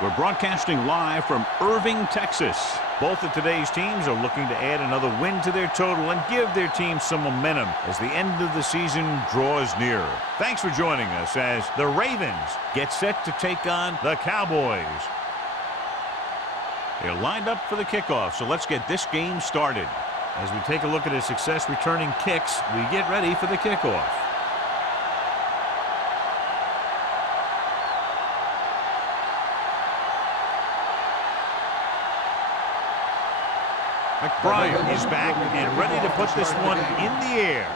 We're broadcasting live from Irving, Texas. Both of today's teams are looking to add another win to their total and give their team some momentum as the end of the season draws nearer. Thanks for joining us as the Ravens get set to take on the Cowboys. They're lined up for the kickoff, so let's get this game started. As we take a look at his success returning kicks, we get ready for the kickoff. McBride is back and ready to put this one in the air.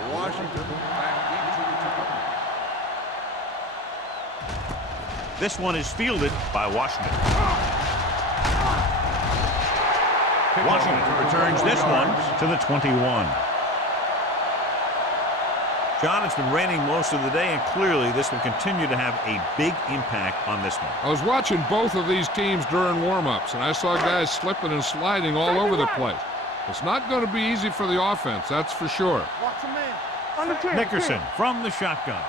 This one is fielded by Washington. Washington returns this one to the 21. John, it's been raining most of the day, and clearly this will continue to have a big impact on this one. I was watching both of these teams during warm-ups, and I saw guys slipping and sliding all over the place. It's not going to be easy for the offense, that's for sure. Nickerson from the shotgun.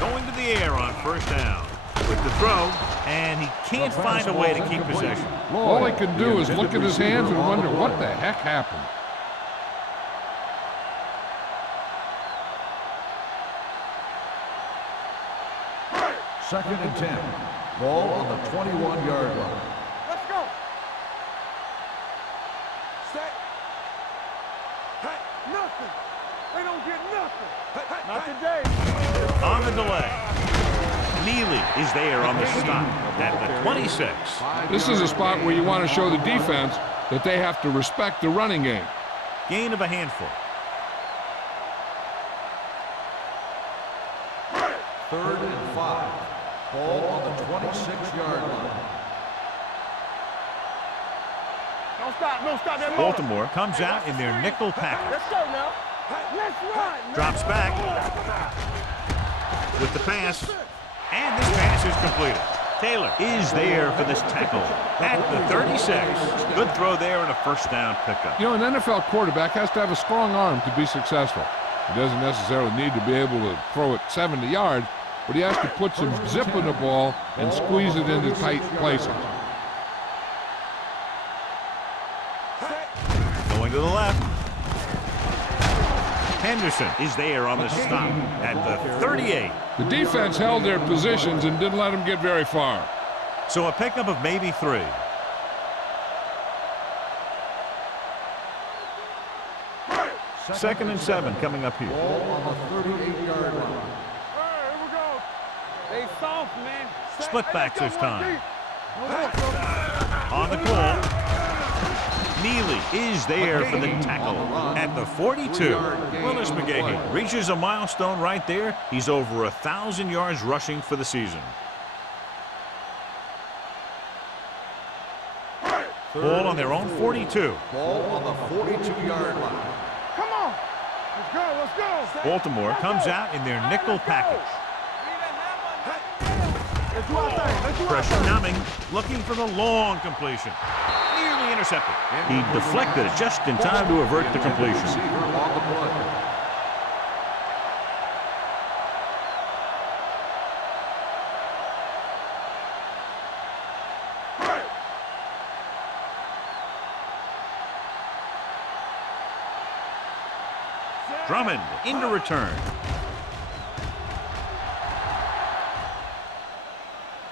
Going to the air on first down. With the throw, and he can't find a way to keep possession. All he can do is look at his hands and wonder what the heck happened. Second and 10. Ball on the 21-yard line. Let's go. Stay. Hey, nothing. They don't get nothing. Not today. On the delay. Neely is there on the stop at the 26. This is a spot where you want to show the defense that they have to respect the running game. Gain of a handful. Third and 5. Ball on the 26-yard line. Don't stop that motor. Baltimore comes out in their nickel package. Let's go now. Let's run. Drops back with the pass. And this pass is completed. Taylor is there for this tackle at the 36. Good throw there and a first down pickup. You know, an NFL quarterback has to have a strong arm to be successful. He doesn't necessarily need to be able to throw it 70 yards, but he has to put some zip in the ball and squeeze it into tight places. Going to the left. Henderson is there on the stop at the 38. The defense held their positions and didn't let them get very far. So a pickup of maybe 3. Second and 7 coming up here. Ball on the 38-yard line. Here we go. They soft, man. Split backs this time. On the call. Neely is there for the tackle at the 42. Willis McGahee reaches a milestone right there. He's over 1,000 yards rushing for the season. Ball on their own 42. Ball on the 42-yard line. Come on. Let's go. Baltimore comes out in their nickel package. Let's do our thing. Let's do our Pressure thing. coming, looking for the long completion. Nearly intercepted. He deflected it just in time to avert the completion. Receiver on the play. Drummond into return.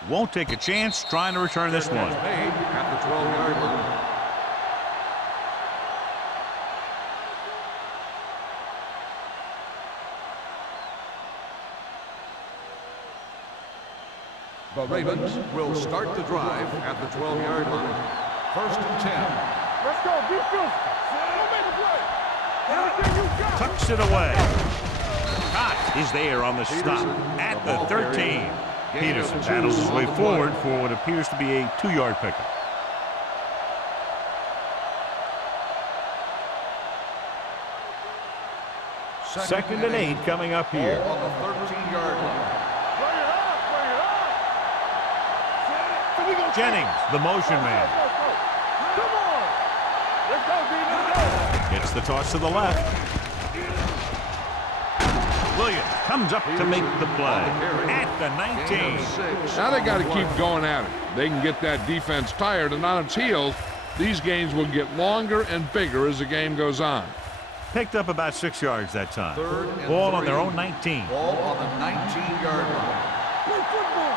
Won't take a chance trying to return this one. Made at the 12-yard line. The Ravens will start the drive at the 12-yard line. First and 10. Let's go. Be physical. Don't make a play. Everything you got. Tucks it away. Scott is there on the stop at the 13. Peterson battles his way forward for what appears to be a 2-yard pickup. Second and 8 coming up here. Ball on the 13-yard line. Bring it up. Jennings, the motion man. Come on. Let's go, D. Let's go. It's the toss to the left. Williams comes up to make the play at the 19. Now they got to keep going at it. They can get that defense tired and on its heels. These games will get longer and bigger as the game goes on. Picked up about 6 yards that time. Ball on their own 19. Ball on the 19-yard line. Play football.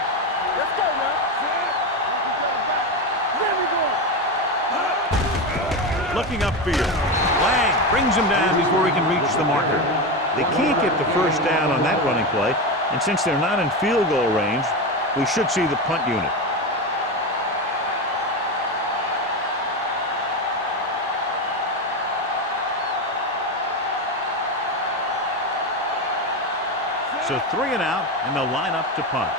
Let's go, man. There we go. Looking upfield. Lang brings him down before he can reach the marker. They can't get the first down on that running play, and since they're not in field goal range, we should see the punt unit. So 3 and out, and they'll line up to punt.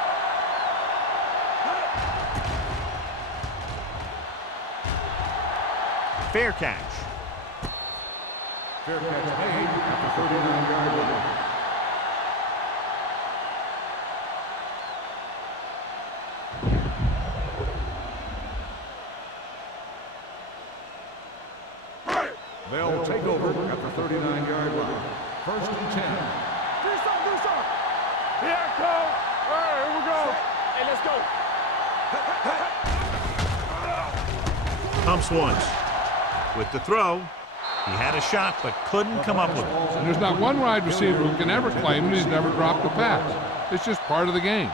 Fair catch. Fair catch made at the 39-yard line. They'll take over at the 39-yard line. First and 10. Do something. Here I come. All right, here we go. Hey, let's go. Pumps once. With the throw, he had a shot but couldn't come up with it. And there's not one wide receiver who can ever claim that he's never dropped a pass. It's just part of the game.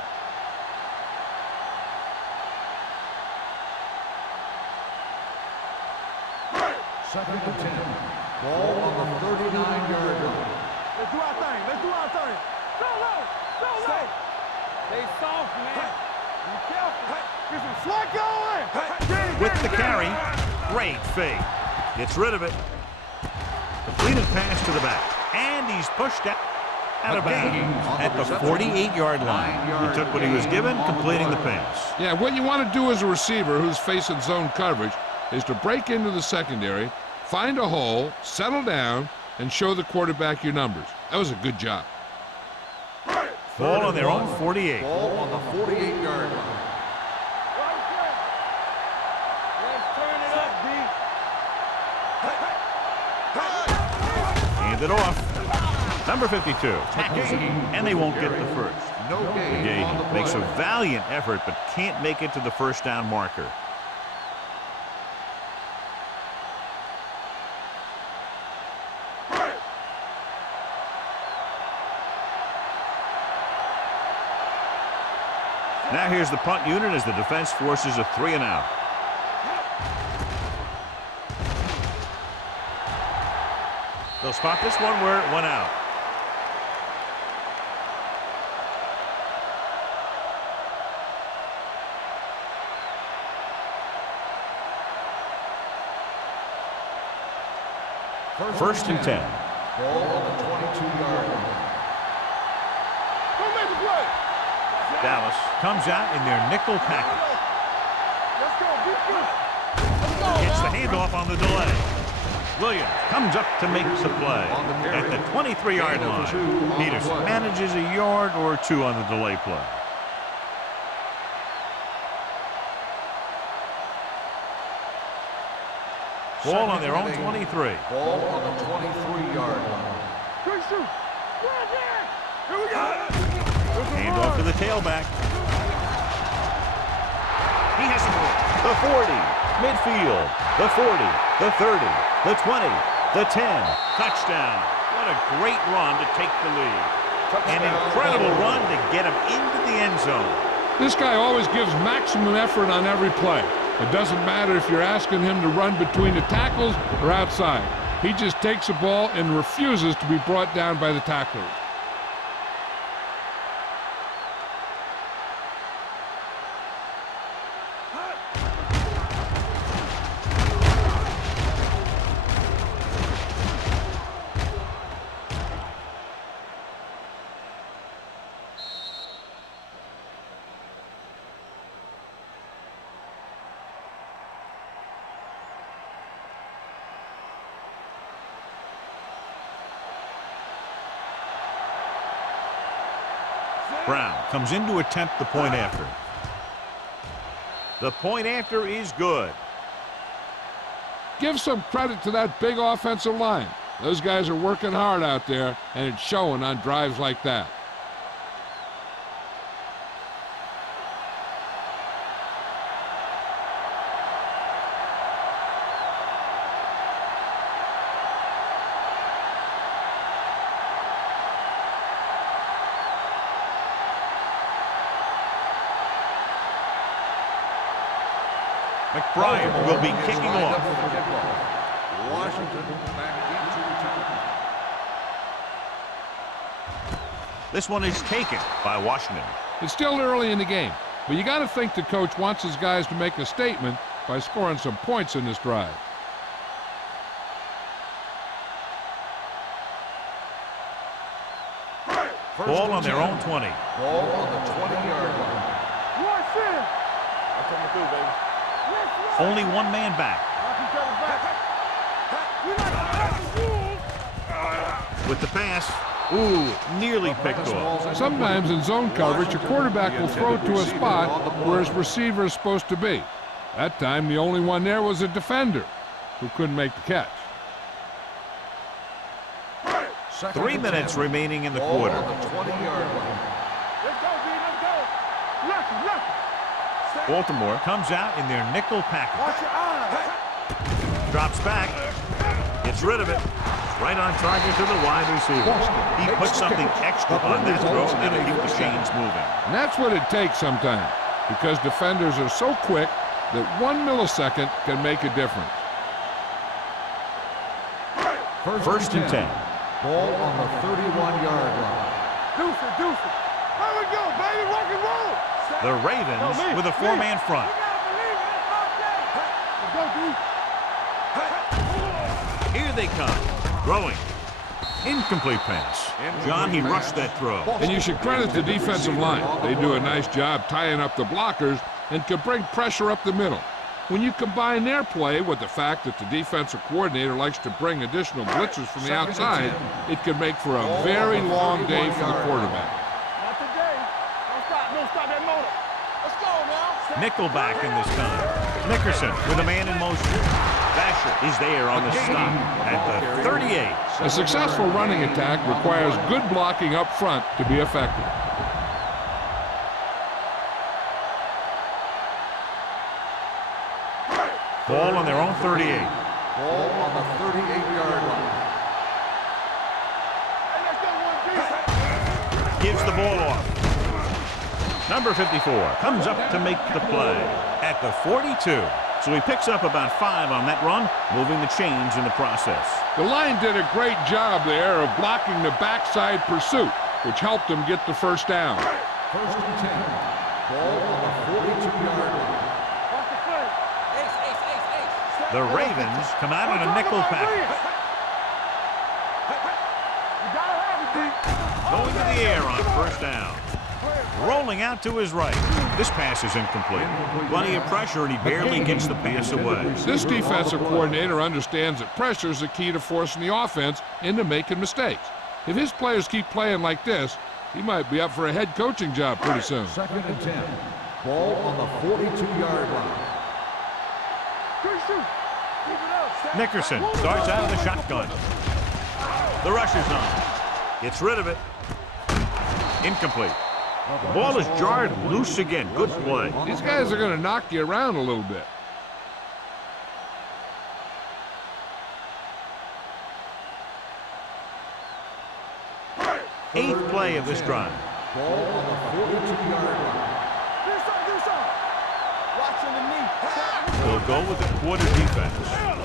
Second and 10. Ball on the 39-yard line. Let's do our thing. Go low. Stay soft, man. Be careful. Get some slack going. With the carry, great fake. Gets rid of it. Completed pass to the back. And he's pushed out of bounds at the 48-yard line. He took what he was given, completing the pass. Yeah, what you want to do as a receiver who's facing zone coverage is to break into the secondary, find a hole, settle down, and show the quarterback your numbers. That was a good job. Ball on their own 48. Ball on the 48-yard line. Let's turn it up, B. Hand it off. Number 52. Tackles it, and they won't get the first. No gain on the McGahee makes a play. valiant effort but can't make it to the first down marker. Now here's the punt unit as the defense forces a 3 and out. They'll spot this one where it went out. First and 10. Ball on the 22-yard line. Don't make the play. Dallas comes out in their nickel package. Let's go. Let's go. Gets the handoff on the delay. Williams comes up to make the play at the 23-yard line. Peterson manages a yard or two on the delay play. Ball on their own 23. Ball on the 23-yard line. Quick shoot. Right there. Here we go. Handoff to the tailback. He has the 40, midfield, the 40, the 30, the 20, the 10. Touchdown. What a great run to take the lead. An incredible run to get him into the end zone. This guy always gives maximum effort on every play. It doesn't matter if you're asking him to run between the tackles or outside. He just takes the ball and refuses to be brought down by the tacklers. Brown comes in to attempt the point after. The point after is good. Give some credit to that big offensive line. Those guys are working hard out there, and it's showing on drives like that. McBride will be kicking off. Washington back into return. This one is taken by Washington. It's still early in the game, but you got to think the coach wants his guys to make a statement by scoring some points in this drive. Ball on their own 20. Ball on the 20-yard line. Watch it. I'm coming through, baby. Only one man back. With the pass. Ooh, nearly picked off. Sometimes in zone coverage, a quarterback will throw it to a spot where his receiver is supposed to be. That time, the only one there was a defender who couldn't make the catch. 3 minutes remaining in the quarter. On the 20-yard line. Let's go, B. Let's go. Lucky. Baltimore comes out in their nickel package. Watch your eyes. Drops back. Gets rid of it. Right on target to the wide receiver. He puts something extra on that throw that'll keep the chains moving. And that's what it takes sometimes, because defenders are so quick that 1 millisecond can make a difference. First and 10. Ball on the 31-yard line. Deuce it. There we go, baby. Rock and roll. The Ravens with a 4-man front. You gotta believe it. Let's go, D. Here they come. Throwing. Incomplete pass. John, he rushed that throw. And you should credit the defensive line. They do a nice job tying up the blockers and can bring pressure up the middle. When you combine their play with the fact that the defensive coordinator likes to bring additional blitzers from the outside, it can make for a very long day for the quarterback. Not today. Don't stop that motor. Let's go now. Nickelback in this time. Nickerson with a man in motion. Basher is there on the stop at the 38. A successful running attack requires good blocking up front to be effective. Ball on their own 38. Ball on the 38-yard line. Hey, let's go, 1 D. Gives the ball off. Number 54 comes up to make the play at the 42. So he picks up about 5 on that run, moving the chains in the process. The line did a great job there of blocking the backside pursuit, which helped them get the first down. First and 10. Ball on the 42-yard line. Watch the play. The Ravens come out in a nickel package. You gotta have it, D. Going to the air on first down. Rolling out to his right. This pass is incomplete. Plenty of pressure, and he barely gets the pass away. This defensive coordinator understands that pressure is the key to forcing the offense into making mistakes. If his players keep playing like this, he might be up for a head coaching job pretty soon. Second and 10. Ball on the 42-yard line. Good shoot. Keep it up. Nickerson starts out of the shotgun. The rush is on. Gets rid of it. Incomplete. The ball is jarred loose again. Good play. These guys are going to knock you around a little bit. Eighth play of this drive. Ball on the 42-yard line. Do something. Watch underneath. We'll go with the quarter defense.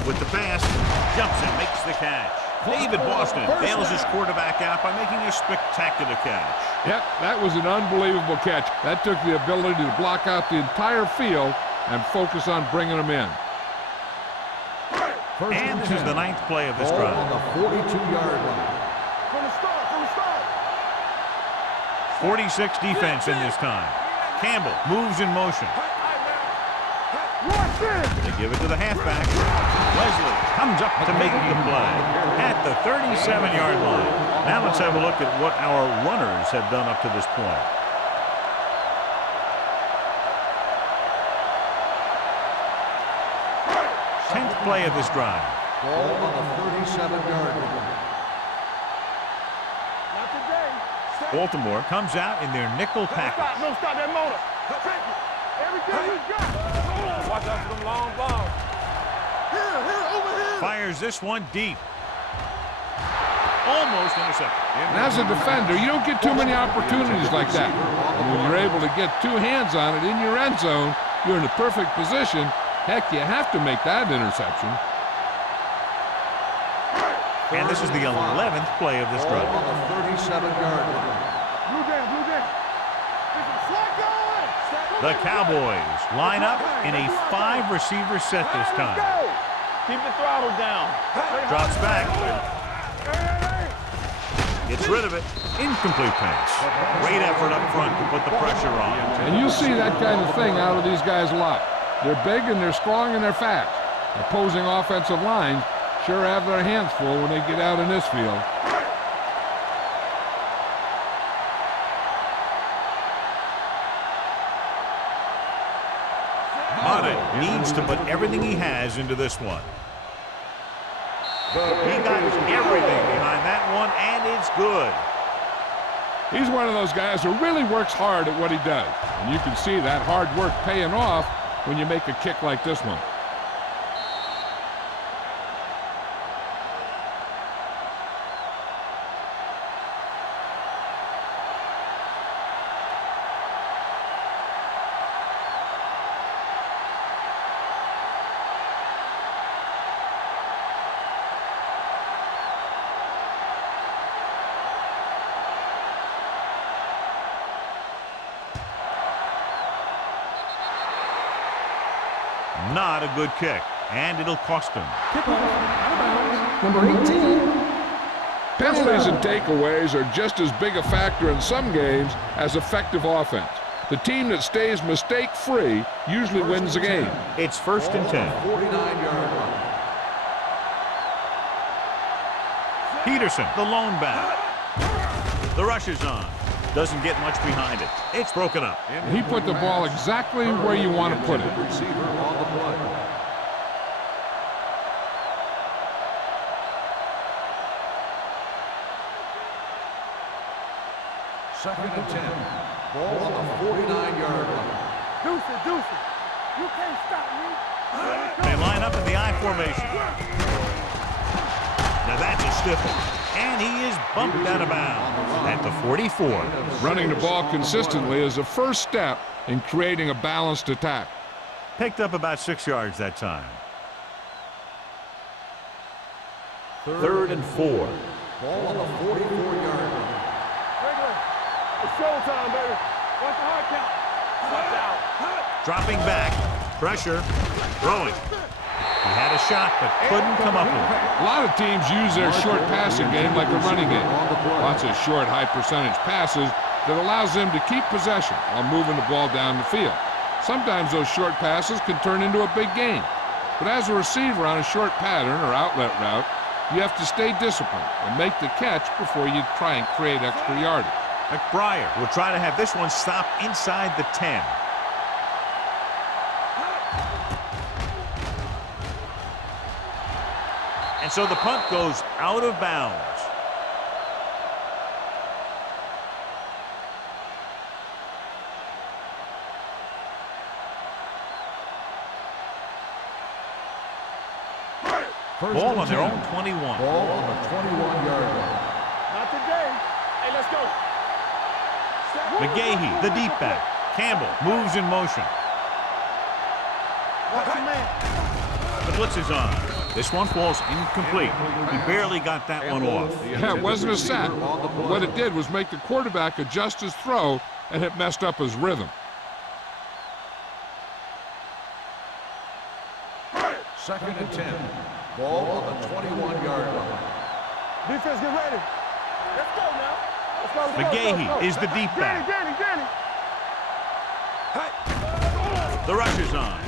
With the pass, jumps and makes the catch. David Boston bails his quarterback out by making a spectacular catch. Yep, that was an unbelievable catch. That took the ability to block out the entire field and focus on bringing them in. And this is the 9th play of this Ball drive. on the 42-yard line. From the start. 46 defense in this time. Campbell moves in motion. Watch it. They give it to the halfback. Leslie comes up to make the play at the 37-yard line. Now let's have a look at what our runners have done up to this point. Tenth play of this drive. Ball on the 37-yard line. Baltimore comes out in their nickel package. No, stop that motor. Everything you got. Watch out for them long balls. Here, over here. Fires this one deep. Almost intercepted. And as a defender, you don't get too many opportunities like that. And when you're able to get two hands on it in your end zone, you're in the perfect position. Heck, you have to make that interception. And this is the 11th play of this drive. On the 37-yard line. Blue down. Slide going. The Cowboys line up in a 5-receiver set this time. Keep the throttle down. Drops back. Gets rid of it. Incomplete pass. Great effort up front to put the pressure on. And you see that kind of thing out of these guys a lot. They're big and they're strong and they're fast. Opposing offensive lines sure have their hands full when they get out in this field. Mane needs to put everything he has into this one. He got everything behind that one, and it's good. He's one of those guys who really works hard at what he does. And you can see that hard work paying off when you make a kick like this one. Not a good kick, and it'll cost him. Number 18. Penalties and takeaways are just as big a factor in some games as effective offense. The team that stays mistake-free usually wins the game. It's 1st and 10. 49-yard line. Peterson, the lone back. The rush is on. Doesn't get much behind it. It's broken up. He put the ball exactly where you want to put it. Receiver on the play. Second and 10. Ball on the 49-yard line. Deuce it. You can't stop me. They line up in the I formation. Now that's a stiff one. And he is bumped out of bounds at the 44. Running the ball consistently is the first step in creating a balanced attack. Picked up about 6 yards that time. 3rd and 4. Ball on the 44-yard line. It's showtime, baby. Watch the hard count. Watch out. Dropping back. Pressure. Throwing. He had a shot, but couldn't come up with it. A lot of teams use their short passing game like a running game. Lots of short, high-percentage passes that allows them to keep possession while moving the ball down the field. Sometimes those short passes can turn into a big gain. But as a receiver on a short pattern or outlet route, you have to stay disciplined and make the catch before you try and create extra yardage. McBriar will try to have this one stop inside the 10. And so the punt goes out of bounds. Ball on their own 21. Ball on the 21-yard line. Not today. Hey, let's go. McGahee, the deep back. Campbell moves in motion. Watch your man. The blitz is on. This one falls incomplete. He barely got that one off. Yeah, it wasn't a sack. What it did was make the quarterback adjust his throw, and it messed up his rhythm. Second and 10. Ball on the 21-yard line. Defense, get ready. Let's go now. Let's go. McGahee is the deep back. Danny. The rush is on.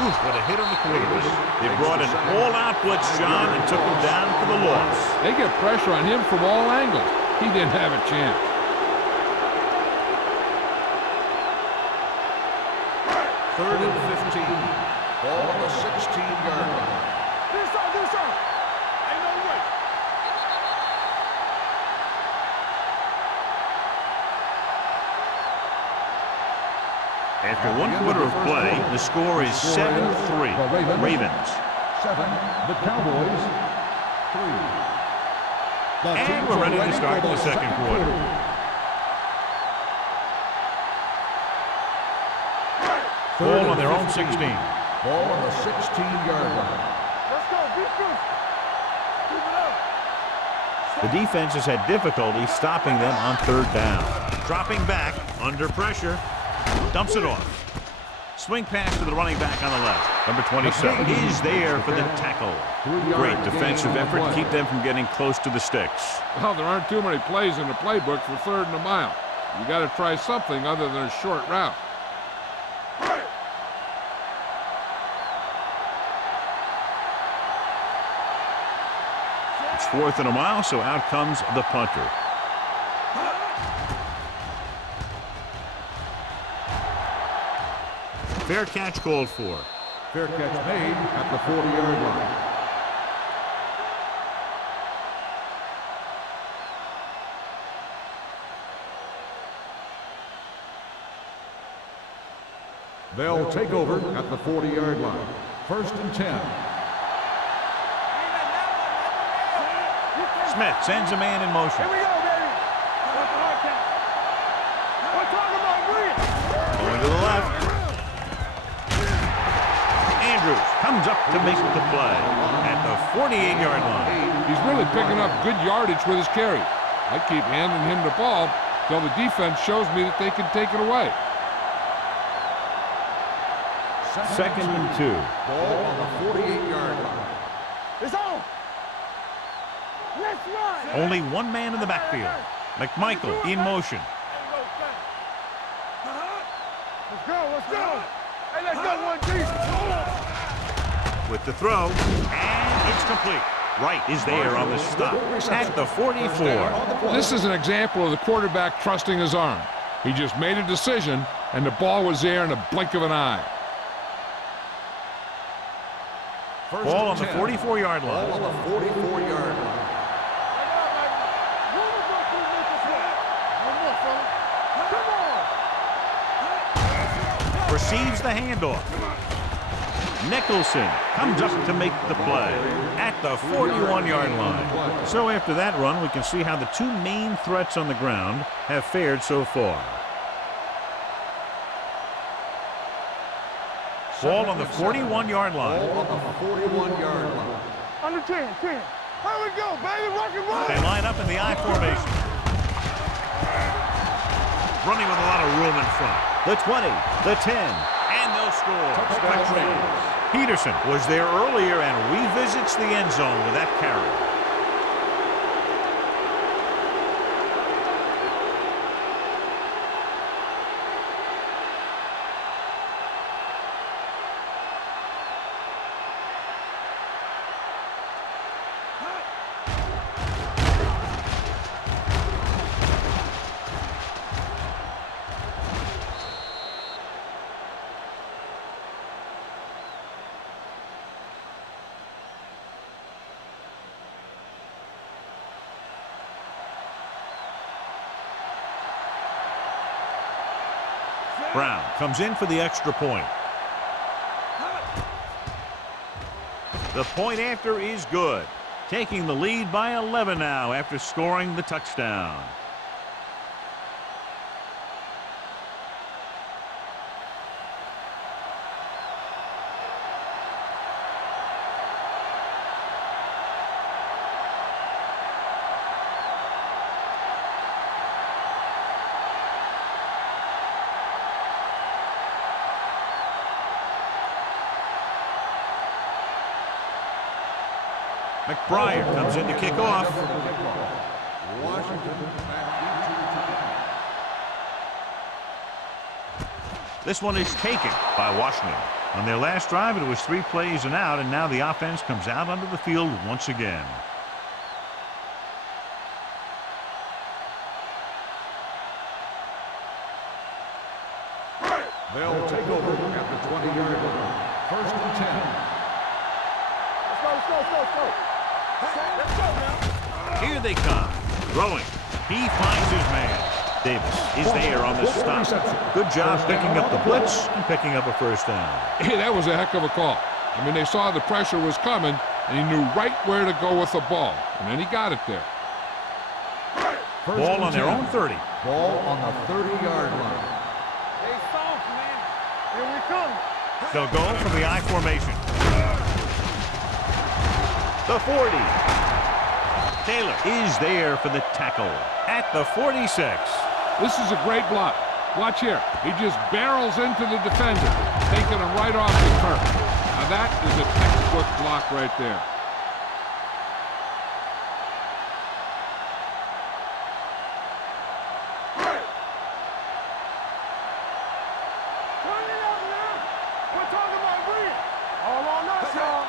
Ooh, what a hit on the quarterback. They brought an all-out blitz, John, and took him down for the loss. They get pressure on him from all angles. He didn't have a chance. Third and 15. Ball on the 16-yard line. Do something. Ain't no way. After 1 quarter of play, the score is 7-3. Ravens. 7, the Cowboys 3. And we're ready to start the second quarter. Ball on their own 16. Ball on the 16-yard line. Let's go, defense. Keep it up. The defense has had difficulty stopping them on 3rd down. Dropping back, under pressure, dumps it off. Swing pass to the running back on the left. Number 27 is there for the tackle. Great defensive effort to keep them from getting close to the sticks. Well, there aren't too many plays in the playbook for 3rd and a mile. You got to try something other than a short route. It's 4th and a mile, so out comes the punter. Fair catch called for. Fair catch made at the 40-yard line. They'll take over at the 40-yard line. 1st and 10. Smith sends a man in motion. Here we go, baby. We're talking about green. Going to the left. Andrews comes up to make the play at the 48-yard line. He's really picking up good yardage with his carry. I keep handing him the ball till the defense shows me that they can take it away. 2nd and 2. Ball on the 48-yard line. It's on. Let's run. Only one man in the backfield. McMichael in motion. Let's go, let's go. Hey, let's go, 1 deep. With the throw, and it's complete. Wright is there on the stop at the 44. This is an example of the quarterback trusting his arm. He just made a decision, and the ball was there in a blink of an eye. Ball on the 44-yard line. Ball on the 44-yard line. Receives the handoff. Nicholson comes up to make the play at the 41-yard line. So after that run, we can see how the 2 main threats on the ground have fared so far. Ball on the 41-yard line. Ball on the 41-yard line. Under 10. Here we go, baby. Rock and roll. They line up in the I formation. Running with a lot of room in front. The 20, the 10, and they'll score. Touchdown. Peterson was there earlier and revisits the end zone with that carry. Brown comes in for the extra point. The point after is good. Taking the lead by 11 now after scoring the touchdown. McBride comes in to kick off. This one is taken by Washington. On their last drive, it was 3 plays and out, and now the offense comes out onto the field once again. They'll take over at the 20-yard line. 1st and 10. Let's go now. Here they come. Throwing. He finds his man. Davis is there on the stop. Good job picking up the blitz and picking up a first down. Hey, that was a heck of a call. I mean, they saw the pressure was coming, and he knew right where to go with the ball. And then he got it there. Ball on their own 30. Ball on the 30-yard line. They soft, man. Here we come. They'll go from the I formation. The 40. Taylor is there for the tackle at the 46. This is a great block. Watch here. He just barrels into the defender, taking him right off the turf. Now that is a textbook block right there. Turn it up, man. We're talking about Reed. All on us, y'all.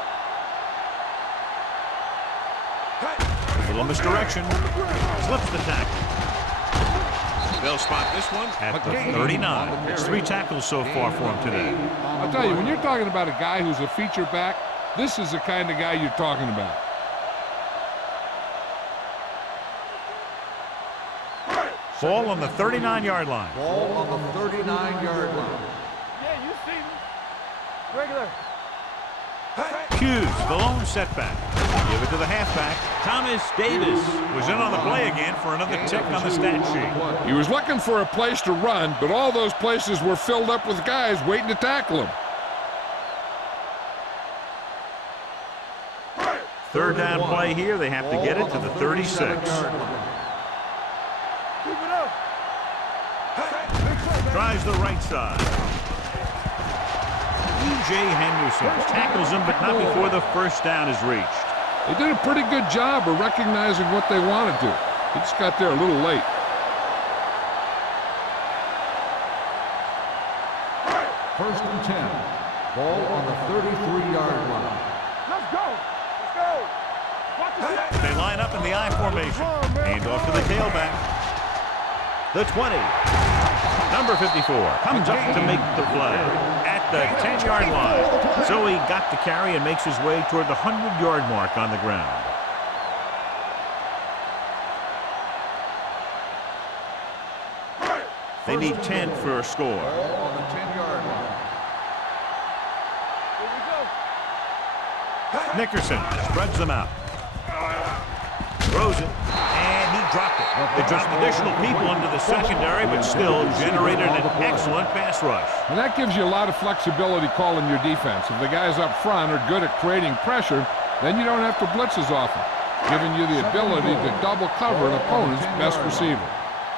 Little misdirection. Slips the tackle. They'll spot this one at the 39. It's 3 tackles so far for him today. I'll tell you, when you're talking about a guy who's a feature back, this is the kind of guy you're talking about. Ball on the 39-yard line. Ball on the 39-yard line. Yeah, you see me. Regular. Hughes, the lone setback. Give it to the halfback. Thomas Davis was in on the play again for another tick on the stat sheet. He was looking for a place to run, but all those places were filled up with guys waiting to tackle him. Third down play here. They have to get it to the 36. Keep it up. Tries the right side. E.J. Henderson tackles him, but not before the first down is reached. They did a pretty good job of recognizing what they wanted to. He just got there a little late. First and 10. Ball on the 33-yard line. Let's go. Let's go. Watch the snap. They line up in the I formation. Hand off to the tailback. The 20. Number 54 comes up to make the play at the 10-yard line. So he got the carry and makes his way toward the 100-yard mark on the ground. They need 10 for a score. Ball on the 10-yard line. Here we go. Nickerson spreads them out. Throws it, and he dropped it. They dropped additional people into the secondary, but still generated an excellent pass rush. And that gives you a lot of flexibility calling your defense. If the guys up front are good at creating pressure, then you don't have to blitz as often, giving you the ability to double cover an opponent's best receiver.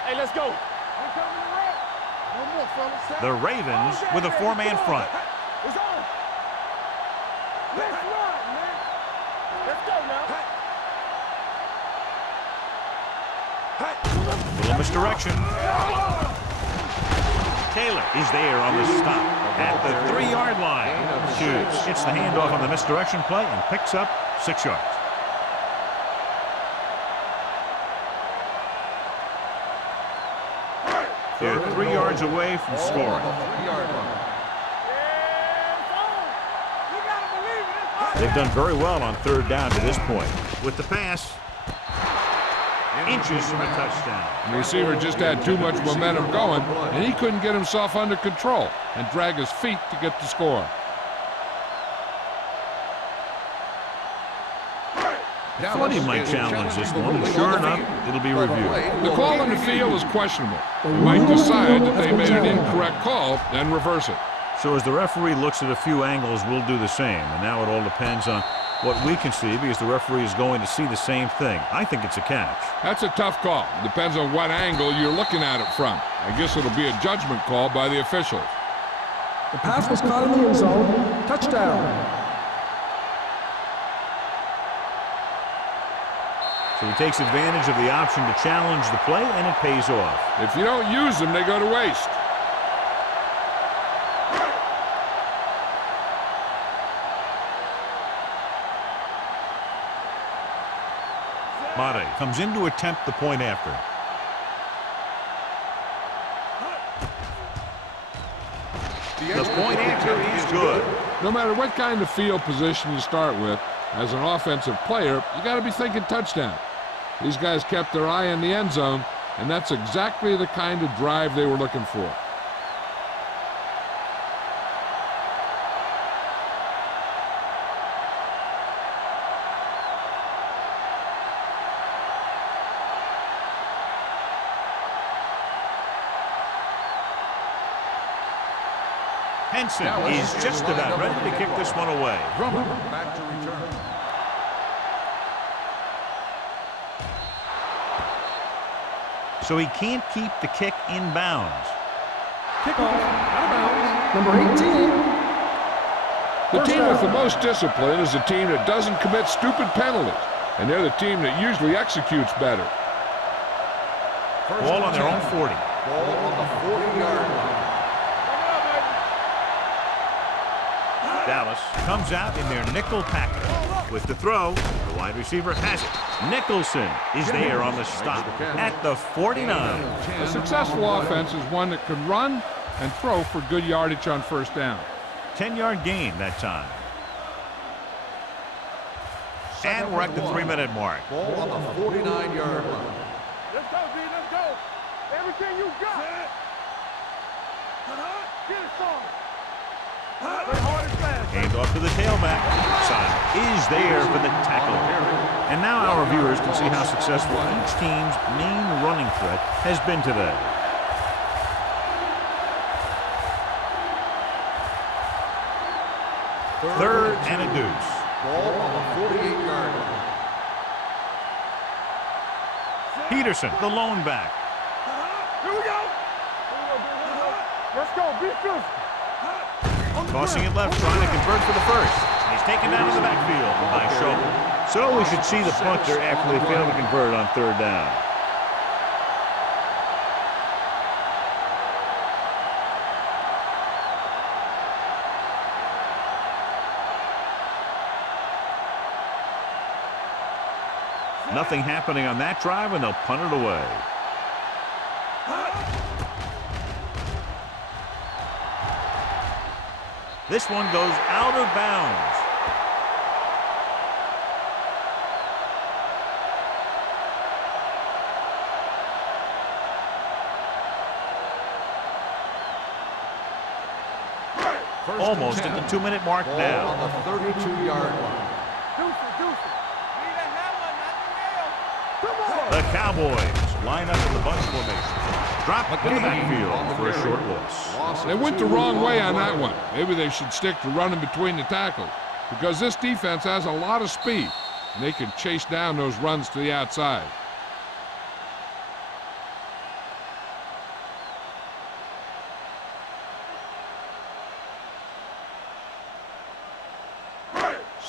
Hey, let's go. I'm coming to red. No more, fellas. The Ravens with a 4-man front. It's on. Let's run, man. Let's go now. Little misdirection. Taylor is there on the stop at the 3-yard line. Hughes gets the handoff on the misdirection play and picks up 6 yards. They're 3 yards away from scoring. Ball on the 3-yard line. Yeah, it's on. You gotta believe it. It's on. They've done very well on third down to this point. With the pass, inches from a touchdown. The receiver just had too much momentum going, and he couldn't get himself under control and drag his feet to get the score. Thought he might challenge this one, and sure enough, it'll be reviewed. The call in the field is questionable. They might decide that they made an incorrect call and reverse it. So as the referee looks at a few angles, we'll do the same. And now it all depends on what we can see, because the referee is going to see the same thing. I think it's a catch. That's a tough call. Depends on what angle you're looking at it from. I guess it'll be a judgment call by the officials. The pass was caught in the end zone. Touchdown. So he takes advantage of the option to challenge the play, and it pays off. If you don't use them, they go to waste. Mate comes in to attempt the point after. The point after is good. No matter what kind of field position you start with, as an offensive player, you got to be thinking touchdown. These guys kept their eye on the end zone, and that's exactly the kind of drive they were looking for. Henson is just about ready to kick this one away. Back to return. So he can't keep the kick in bounds. Kickoff, out of bounds, number 18. The team with the most discipline is the team that doesn't commit stupid penalties, and they're the team that usually executes better. Ball on their own 40. Ball on the 40-yard line. Dallas comes out in their nickel package. With the throw, the wide receiver has it. Nicholson is there on the stop at the 49. A successful offense is one that can run and throw for good yardage on first down. 10-yard gain that time. And we're at the 3-minute mark. Ball on the 49-yard line. Let's go, D. Let's go. Everything you got. Get it started. Hard and fast. Hand off to the tailback. Simon is there for the tackle. And now our viewers can see how successful each team's main running threat has been today. Third and a deuce. Ball on the 48-yard line. Peterson, the lone back. Here we go. Let's go. Be physical. Tossing it left, trying to convert for the first. And he's taken down in the backfield by Schobel. So we should see the punter after they fail to convert on third down. Nothing happening on that drive, and they'll punt it away. This one goes out of bounds. Almost at the 2-minute mark Ball now. on the 32-yard line. The Cowboys line up in the bunch formation. Drop in the backfield for a short loss. They went the wrong way on that one. Maybe they should stick to running between the tackles, because this defense has a lot of speed, and they can chase down those runs to the outside.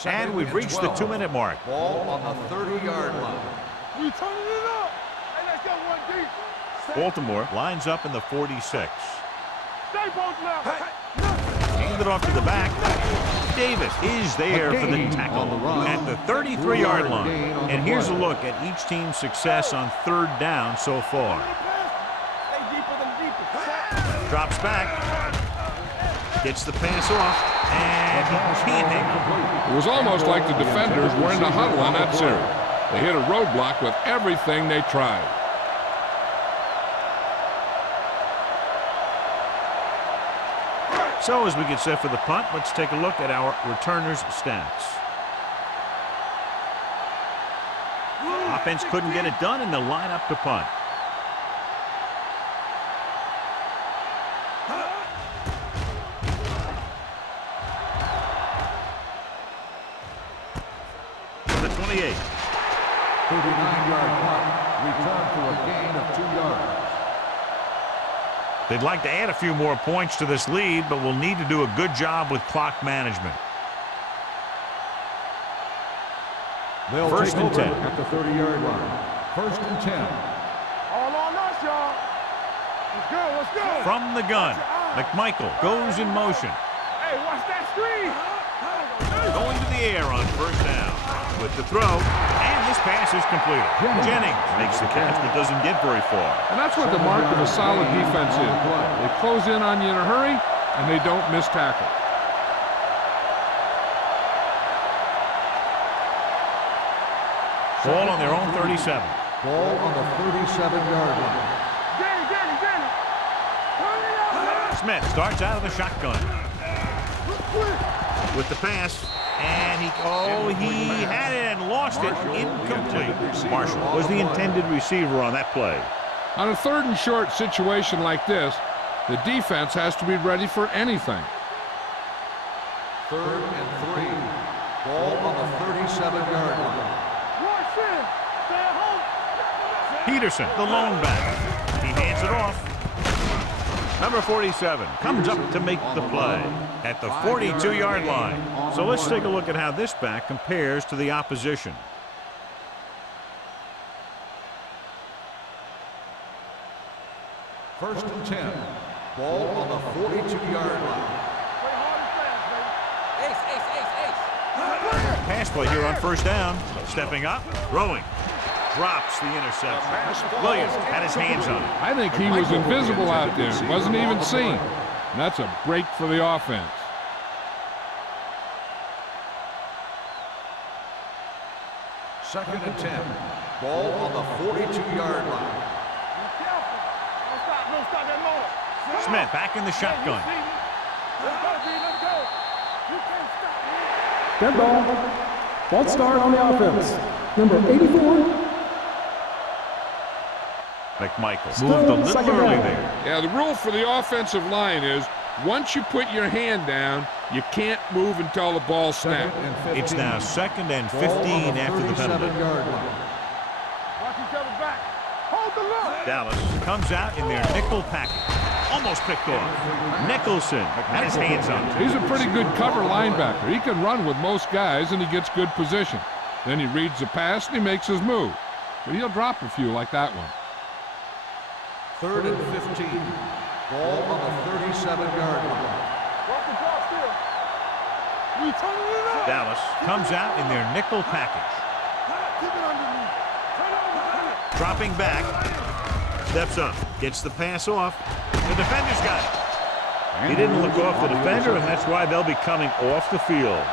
And we've reached the 2-minute mark. Ball on the 30-yard line. We turning it up. Hey, let's go one deep. Baltimore lines up in the 46. Stay both left. Hand it off to the back. Davis is there for the tackle at the 33-yard line. And here's a look at each team's success on third down so far. Stay deeper than deeper. Drops back. Gets the pass off. And he can't hang on. It was almost like the defenders were in the huddle on that series. They hit a roadblock with everything they tried. So as we get set for the punt, let's take a look at our returners' stats. Offense couldn't get it done, and they'll line up to punt. To the 28. 39-yard punt. Return for a gain of 2 yards. They'd like to add a few more points to this lead, but will need to do a good job with clock management. They'll First and 10. at the 30-yard line. First and 10. All on us, y'all. Let's go, let's go. From the gun, McMichael goes in motion. Hey, watch that screen. Going to the air on first down. With the throw, and this pass is completed. Jennings makes the catch, but doesn't get very far. And that's what the mark of a solid defense is. They close in on you in a hurry, and they don't miss tackle. Ball on their own 37. Ball on the 37-yard line. Smith starts out of the shotgun. With the pass. And he had it and lost it. Incomplete. Marshall was the intended receiver on that play. On a 3rd and short situation like this, the defense has to be ready for anything. 3rd and 3. Ball on the 37-yard line. Peterson, the lone back. He hands it off. Number 47 comes up to make the play at the 42-yard line. So let's take a look at how this back compares to the opposition. First and 10. Ball on the 42-yard line. Pass play here on first down. Stepping up, throwing. Drops the interception. Williams had his hands on it. I think he was invisible out there. Wasn't even seen. And that's a break for the offense. Second and 10. Ball on the 42-yard line. Smith back in the shotgun. Dead ball. False start on the offense. Number 84. McMichael moved a little early there. Yeah, the rule for the offensive line is once you put your hand down, you can't move until the ball snaps. It's now 2nd and 15 after the penalty. Watch each other back. Hold the look. Dallas comes out in their nickel package. Almost picked off. Nicholson had his hands on it. He's a pretty good cover linebacker. He can run with most guys, and he gets good position. Then he reads the pass, and he makes his move. But he'll drop a few like that one. 3rd and 15. Ball on the 37-yard line. Watch the drop still. We turning it up. Dallas comes out in their nickel package. Keep it underneath. Dropping back. Steps up. Gets the pass off. The defender's got it. He didn't look off the defender, and that's why they'll be coming off the field.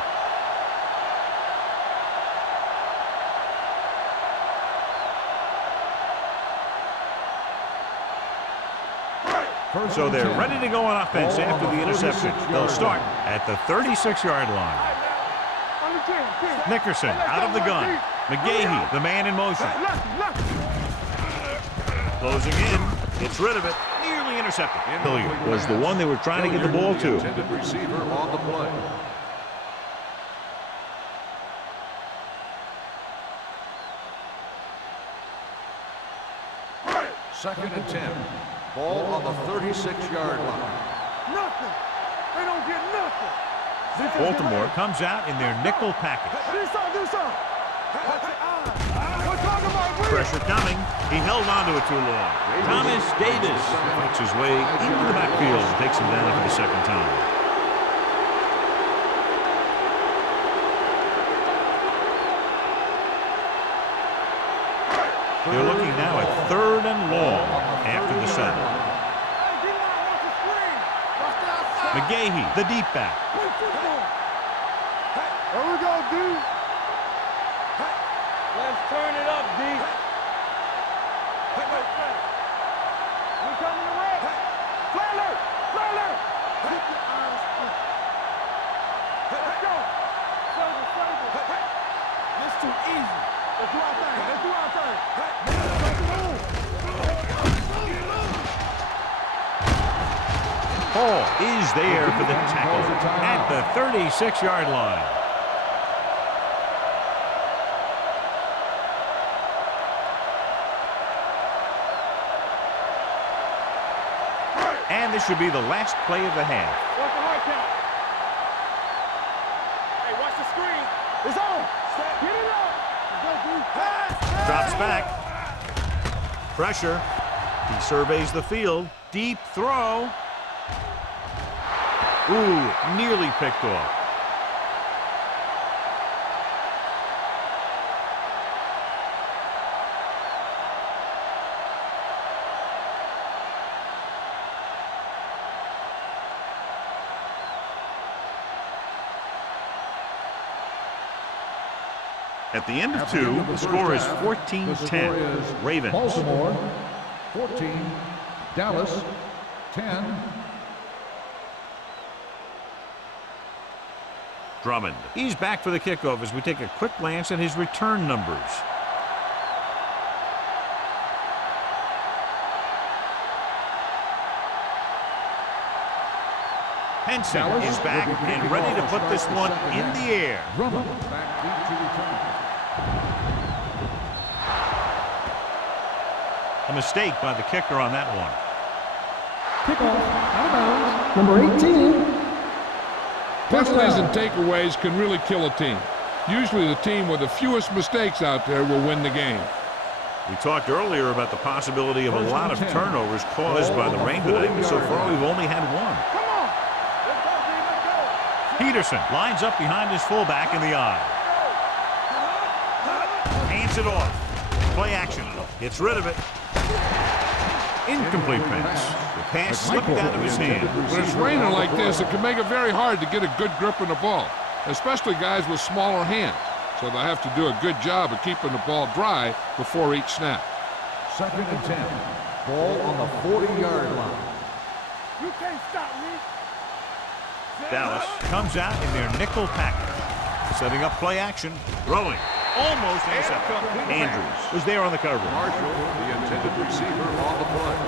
So they're ready to go on offense after the interception. They'll start at the 36-yard line. Nickerson out of the gun. McGahee, the man in motion. Closing in. Gets rid of it. Nearly intercepted. Hilliard was the one they were trying to get the ball to. Intended receiver on the play. Second and 10. Ball on the 36-yard line. Nothing. They don't get nothing. Baltimore comes out in their nickel package. Do something. We're talking about Pressure coming. He held on to it too long. Thomas Davis fights his way into the backfield and takes him down for the second time. They're looking now at 3rd and long after the settle. McGahee, the deep back. There we go, D. Let's turn it up, D. We coming to red. Flailer. Keep your eyes open. Let's go. Favor. This too easy. Let's do our thing. Hall is there for the tackle at the 36-yard line. And this should be the last play of the half. Watch the hard count. Hey, watch the screen. It's on. Get it up. Drops back. Pressure. He surveys the field. Deep throw. Ooh, nearly picked off. At the end of At the two, end of the the score is first half, the 14-10. score is Ravens. Baltimore 14, Dallas 10. Drummond. He's back for the kickoff as we take a quick glance at his return numbers. Henson Dallas is back will be and kicking ready off to to put start this the one second in half. the air. Drummond back deep to return. A mistake by the kicker on that one. Kickoff, out of bounds, number 18. First Penalties down. and takeaways can really kill a team. Usually the team with the fewest mistakes out there will win the game. We talked earlier about the possibility of a First lot and of 10. turnovers caused by the rain today, but so far we've only had one. Come on. Let's go, D. Let's go. Peterson lines up behind his fullback in the eye. Hands it off. Play action. Gets rid of it. Incomplete pass. The pass slipped out of his hand. When it's raining like this, it can make it very hard to get a good grip on the ball, especially guys with smaller hands. So they'll have to do a good job of keeping the ball dry before each snap. Second and 10. Ball on the 40-yard line. You can't stop me. Dallas comes out in their nickel package. Setting up play action. Throwing. Almost intercepted. Andrews was there on the coverage. Marshall, the intended receiver on the play.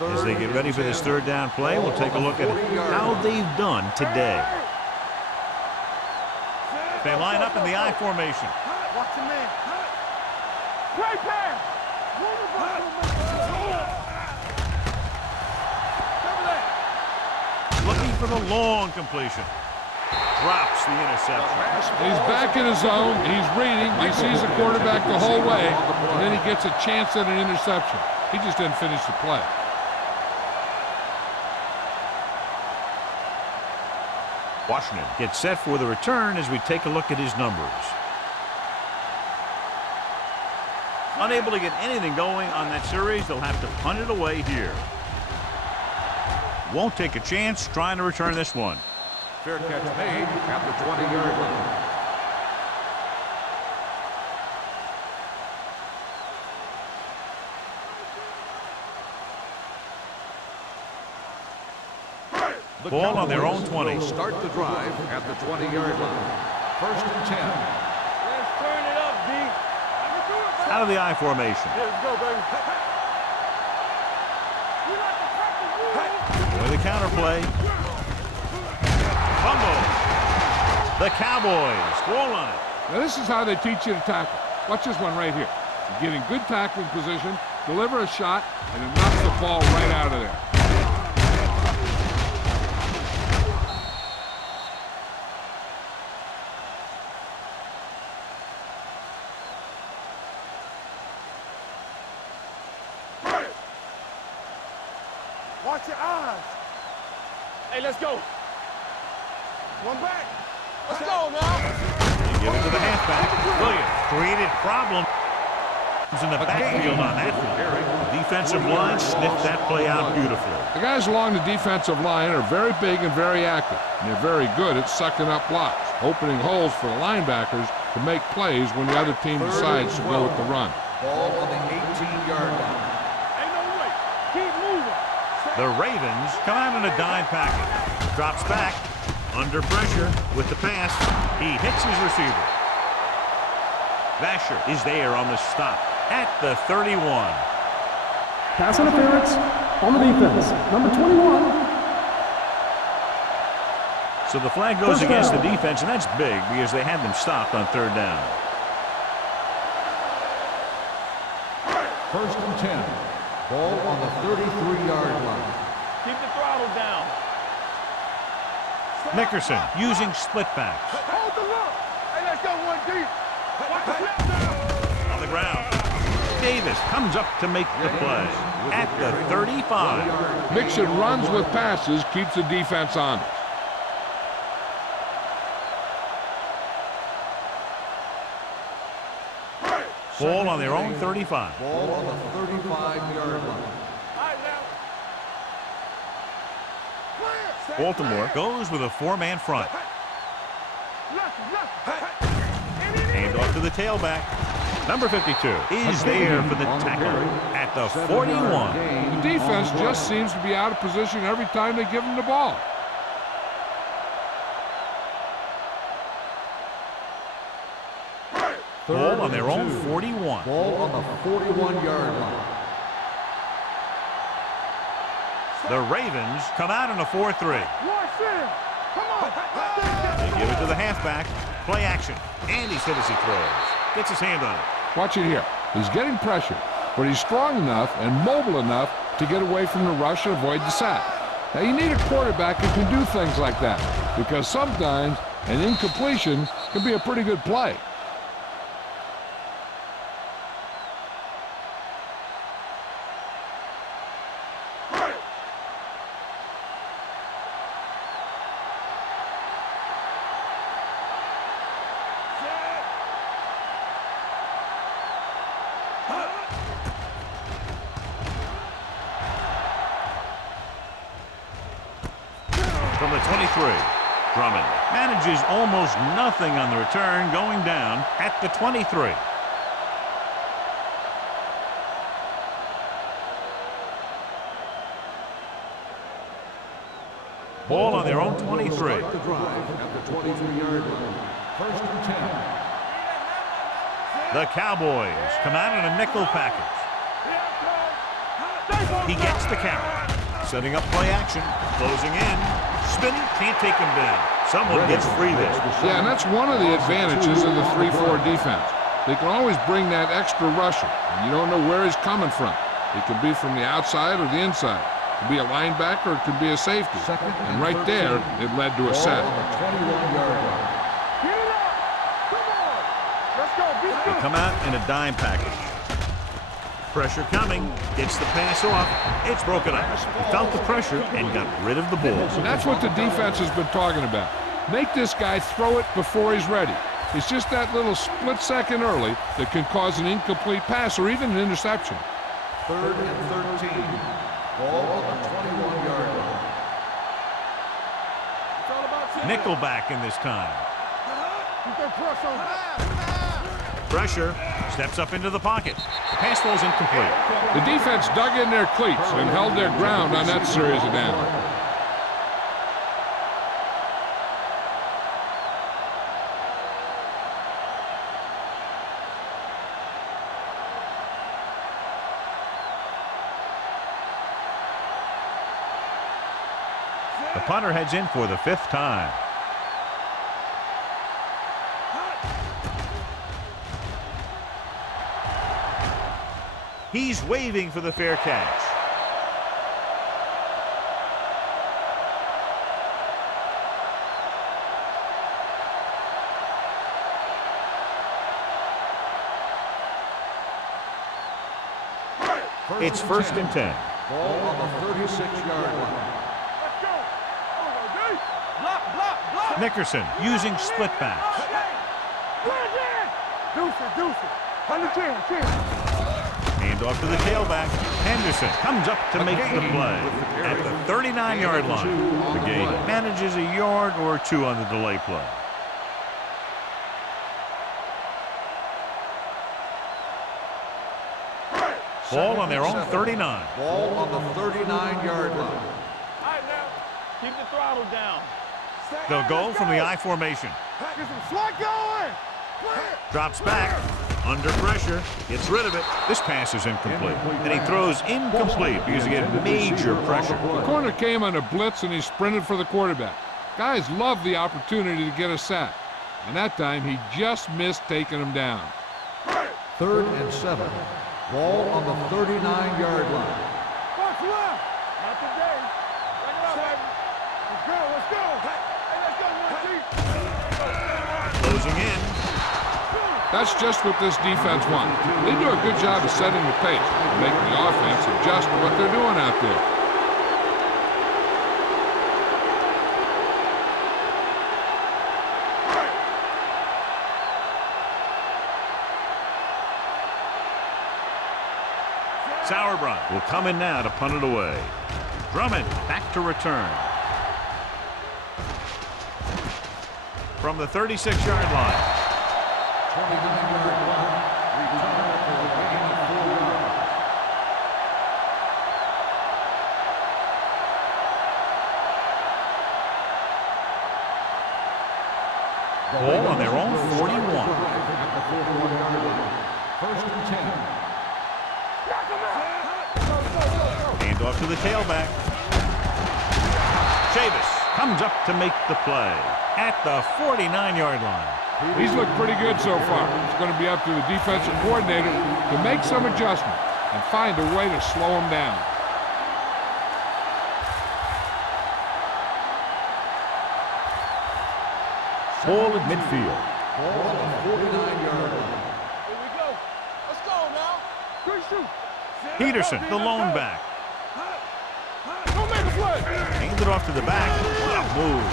As they get ready for this third down play, we'll take a look at how they've done today. They line up in the I formation. Watch your man. Play pass. Looking for the long completion. Drops the interception. He's back in his zone. He's reading. He sees the quarterback the whole way, and then he gets a chance at an interception. He just didn't finish the play. Washington gets set for the return as we take a look at his numbers. Unable to get anything going on that series, they'll have to punt it away here. Won't take a chance trying to return this one. Fair catch made at the 20-yard line. The Ball on their own Cowboys 20. will start the drive at the 20-yard line. First and 10. Let's turn it up, D. Out of the I formation. Yeah, let's go, baby. With the counterplay. Fumble. The Cowboys fall on it. Now this is how they teach you to tackle. Watch this one right here. You get in good tackling position, deliver a shot, and then knock the ball right out of there. Watch your eyes. Hey, let's go. One back. Let's go now. You give it to the halfback. Williams created problems in the backfield on that one. The defensive line sniffed that play out beautifully. The guys along the defensive line are very big and very active, and they're very good at sucking up blocks, opening holes for the linebackers to make plays when the other team decides to go with the run. Ball on the 18-yard line. Ain't no way. Keep moving. The Ravens come out in a dime package. Drops back. Under pressure with the pass. He hits his receiver. Vasher is there on the stop at the 31. Pass interference on the defense, number 21. So the flag goes First against down. the defense, and that's big because they had them stopped on third down. First and 10. Ball on the 33-yard line. Keep the throttle down. Nickerson using split backs. Hold the look. Hey, let's go one deep. Watch the left now. On the ground. Davis comes up to make the play at the 35. Mixing runs with passes keeps the defense honest. Ball on their own 35. Ball on the 35-yard line. All right, now. Baltimore goes with a four-man front. Hand off to the tailback. Number 52 is there for the tackle at the 41. The defense just seems to be out of position every time they give them the ball. Ball on their own 41. Ball on the 41-yard line. The Ravens come out in a 4-3. They give it to the halfback. Play action. And he's hit as he throws. Gets his hand on it. Watch it here. He's getting pressure, but he's strong enough and mobile enough to get away from the rush and avoid the sack. Now, you need a quarterback who can do things like that, because sometimes an incompletion can be a pretty good play. From the 23, Drummond manages almost nothing on the return, going down at the 23. Ball on their own 23. Start the drive at the 23-yard line. First and 10. The Cowboys come out in a nickel package. He gets the count. Setting up play action. Closing in. Spinning. Can't take him down. Someone gets free there. Yeah, and that's one of the advantages of the 3-4 defense. They can always bring that extra rusher, and you don't know where he's coming from. It could be from the outside or the inside. It could be a linebacker or it could be a safety. And right there, it led to a sack. They come out in a dime package. Pressure coming. Gets the pass off. It's broken up. He felt the pressure and got rid of the ball. That's what the defense has been talking about. Make this guy throw it before he's ready. It's just that little split second early that can cause an incomplete pass or even an interception. Third and 13. Ball on the 21-yard line. Nickelback in this time. Pressure. Steps up into the pocket. The pass falls incomplete. The defense dug in their cleats and held their ground on that series of downs. The punter heads in for the 5th time. He's waving for the fair catch. It's first and 10. Ball on the 36-yard line. Nickerson using split backs. Hand off to the tailback. Henderson comes up to make the play at the 39-yard line. The Gate manages a yard or two on the delay play. Ball on their own 39. Ball on the 39-yard line. All right, now, keep the throttle down. They'll go from the I formation. Drops back. Under pressure. Gets rid of it. This pass is incomplete. And he throws incomplete because he had major pressure. The corner came on a blitz and he sprinted for the quarterback. Guys love the opportunity to get a sack. And that time he just missed taking him down. Third and 7. Ball on the 39-yard line. What's left? Not today. Bring it up, baby. Let's go, let's go. Hey, let's go, one, Closing in. That's just what this defense wants. They do a good job of setting the pace and making the offense adjust to what they're doing out there. Sauerbrunn will come in now to punt it away. Drummond back to return. from the 36-yard line. 29-yard line. Return for a gain of 4 yards. Ball on their own 41. At the 41-yard line. First and 10. Hand off to the tailback. Chavis comes up to make the play at the 49-yard line. He's looked pretty good so far. It's going to be up to the defensive coordinator to make some adjustment and find a way to slow him down. Ball at midfield. Ball on the 49-yard line. Here we go. Let's go now. Good shoot. Peterson, the lone back. Don't make a play. Handed off to the back. What a move.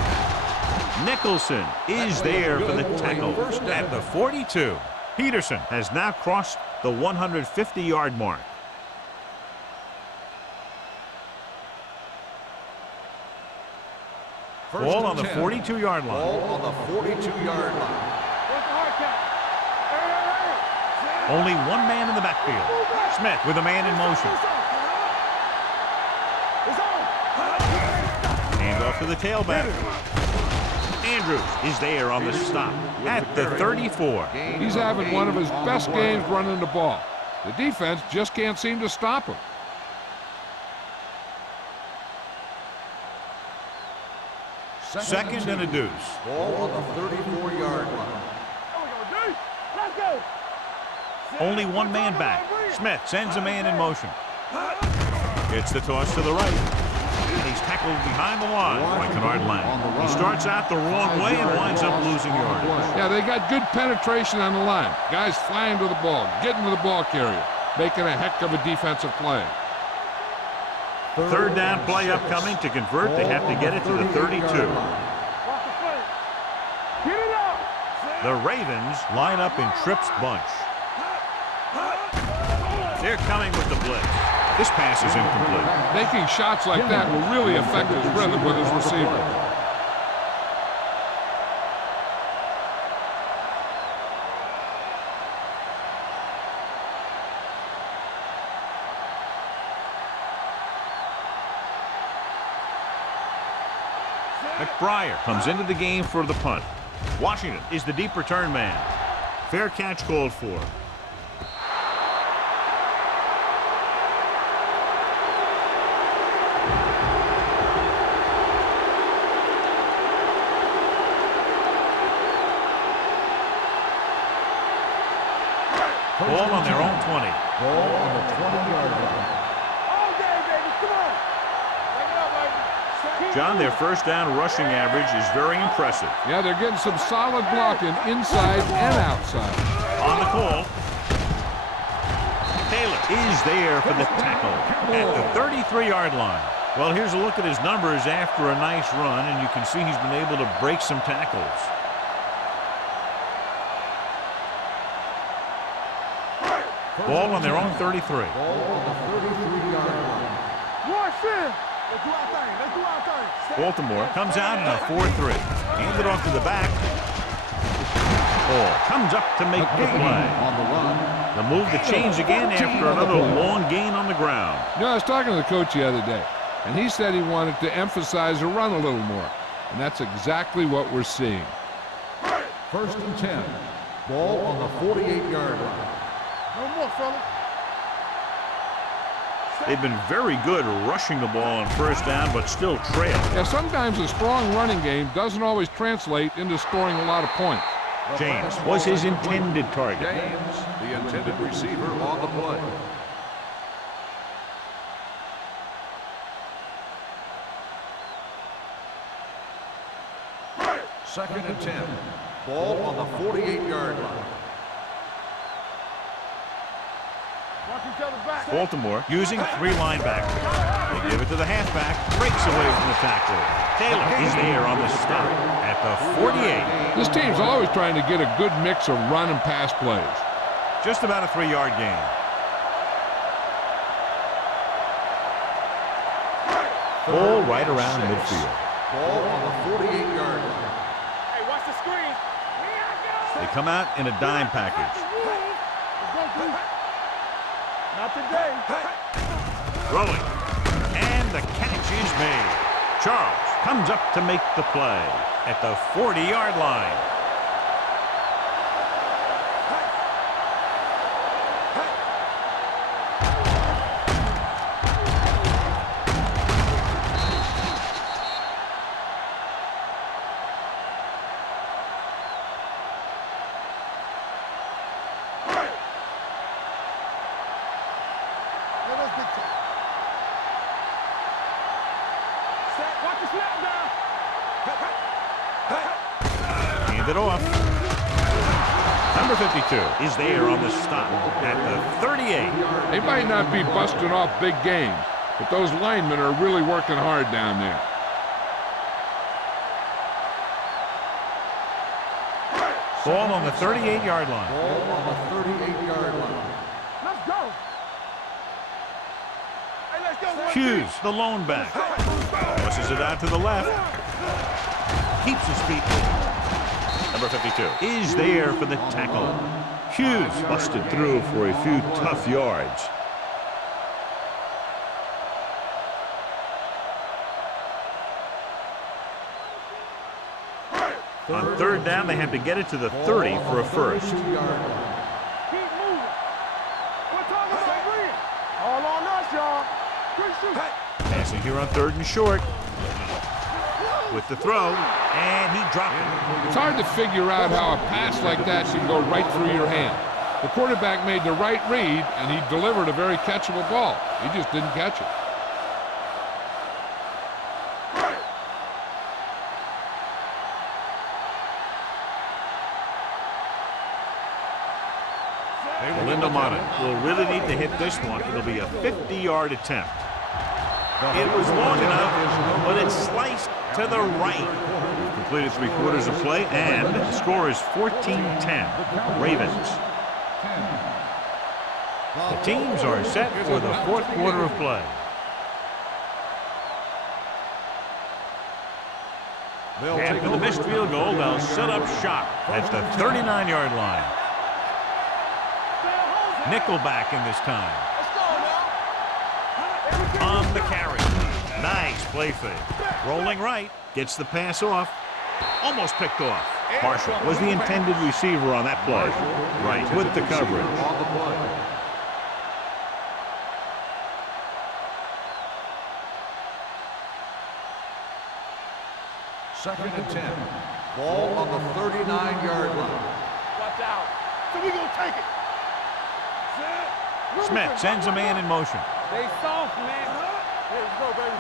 Nicholson is there for the tackle at the 42. Peterson has now crossed the 150-yard mark. Ball on the 42-yard line. Ball on the 42-yard line. What's the hard count? Hey. Only one man in the backfield. Smith with a man in motion. It's on. Hand off to the tailback. Andrews is there on the stop at the 34. He's having one of his best games running the ball. The defense just can't seem to stop him. Second and a deuce. Ball on the 34-yard line. There we go, D. Let's go. Only one man back. Smith sends a man in motion. Gets the toss to the right. And he's tackled behind the line by Kennard Lang. He starts out the wrong way and winds up losing yardage. Yeah, they got good penetration on the line. Guys flying to the ball, getting to the ball carrier, making a heck of a defensive play. Third down play upcoming. To convert, they have to get it to the 32. Watch the play. Get it up. The Ravens line up in Tripp's bunch. They're coming with the blitz. This pass is incomplete. Making shots like that will really affect his rhythm with his receiver. McBriar comes into the game for the punt. Washington is the deep return man. Fair catch called for. Ball on their own 20. Ball on the 20-yard line. All day, baby. Come on. Bring it up, baby. John, their first down rushing average is very impressive. Yeah, they're getting some solid blocking inside and outside. On the call, Taylor is there for the tackle at the 33-yard line. Well, here's a look at his numbers after a nice run, and you can see he's been able to break some tackles. Ball on their own 33. Ball on the 33-yard line. Watch this. Let's do our thing. Let's do our thing. Baltimore comes out in a 4-3. Handed off to the back. Ball comes up to make the play. On the run. The move to change again after another long gain on the ground. You know, I was talking to the coach the other day, and he said he wanted to emphasize the run a little more. And that's exactly what we're seeing. First and 10. Ball on the 48-yard line. No more, fella. They've been very good rushing the ball on first down, but still trail. Yeah, sometimes a strong running game doesn't always translate into scoring a lot of points. James was his intended target. James, the intended receiver on the play. Second and 10. Ball on the 48-yard line. Watch each other back. Baltimore using 3 linebackers. They give it to the halfback, breaks away from the tackle. Taylor is there on the stop at the 48. This team's always trying to get a good mix of run and pass plays. Just about a 3-yard gain. Ball right around midfield. Ball on the 48-yard line. Hey, watch the screen come out in a dime package. Not today. Throwing. And the catch is made. Charles comes up to make the play at the 40-yard line. Watch the snap down. Hand it off. Number 52 is there on the stop at the 38. They might not be busting off big games, but those linemen are really working hard down there. Ball on the 38-yard line. Ball on the 38-yard line. Let's go. Hey, let's go. Hughes, the lone back. Tosses it out to the left. Keeps his feet moving. Number 52 is there for the tackle. Hughes busted through for a few tough yards. On third down, they have to get it to the 30 for a first. Keep moving. We're talking about Green. All on us, y'all. Quick shoot. Passing here on third and short. With the throw, and he dropped it. It's hard to figure out how a pass like that can go right through your hand. The quarterback made the right read, and he delivered a very catchable ball. He just didn't catch it. Lindomata will really need to hit this one. It'll be a 50-yard attempt. It was long enough, but it sliced to the right. Completed 3/4 of play, and the score is 14-10. Ravens. The teams are set for the fourth quarter of play. After the missed field goal, they'll set up shop at the 39-yard line. Nickelback in this time. On the carry. Nice play fake. Rolling right. Gets the pass off. Almost picked off. Marshall was the intended receiver on that play. Right with the coverage. On the play. Second and 10. Ball on the 39-yard line. Watch out. So we gonna take it. Smith sends a man in motion. They soft, man. Let's go, baby.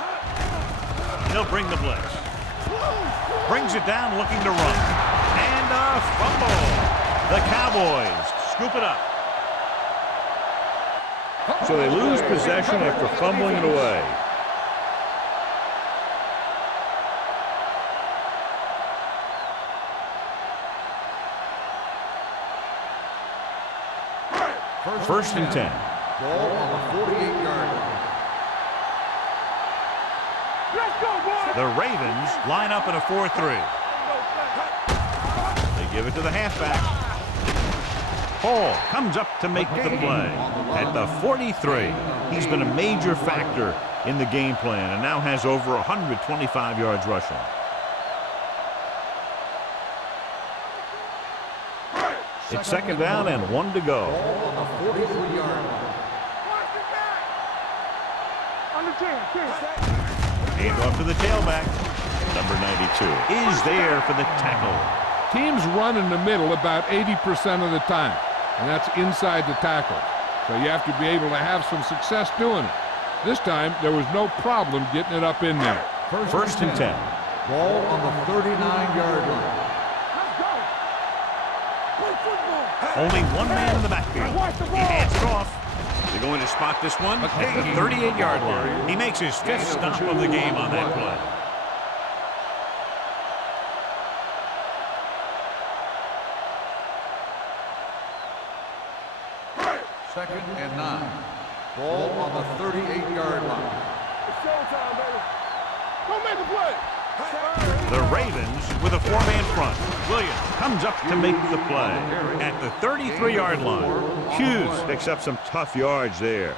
He'll bring the blitz. Brings it down looking to run. And a fumble. The Cowboys scoop it up. So they lose possession after fumbling it away. First and 10. Ball on the 48-yard line. Let's go, boy. The Ravens line up in a 4-3. They give it to the halfback. Hall comes up to make the play at the 43. He's been a major factor in the game plan and now has over 125 yards rushing. It's second down and 1 to go. Ball on the 43-yard line. On the 10. Hand off to the tailback. Number 92 is there for the tackle. Teams run in the middle about 80% of the time, and that's inside the tackle. So you have to be able to have some success doing it. This time, there was no problem getting it up in there. First and 10. Ball on the 39-yard line. Let's go. Play football. Only one man in the backfield. He hands it off. They're going to spot this one at the 38-yard line. He makes his fifth stop of the game on that play. Second and 9. Ball on the 38-yard line. It's showtime, baby. Go make a play. The Ravens with a 4-man front. Williams comes up to make the play at the 33-yard line. Hughes picks up some tough yards there.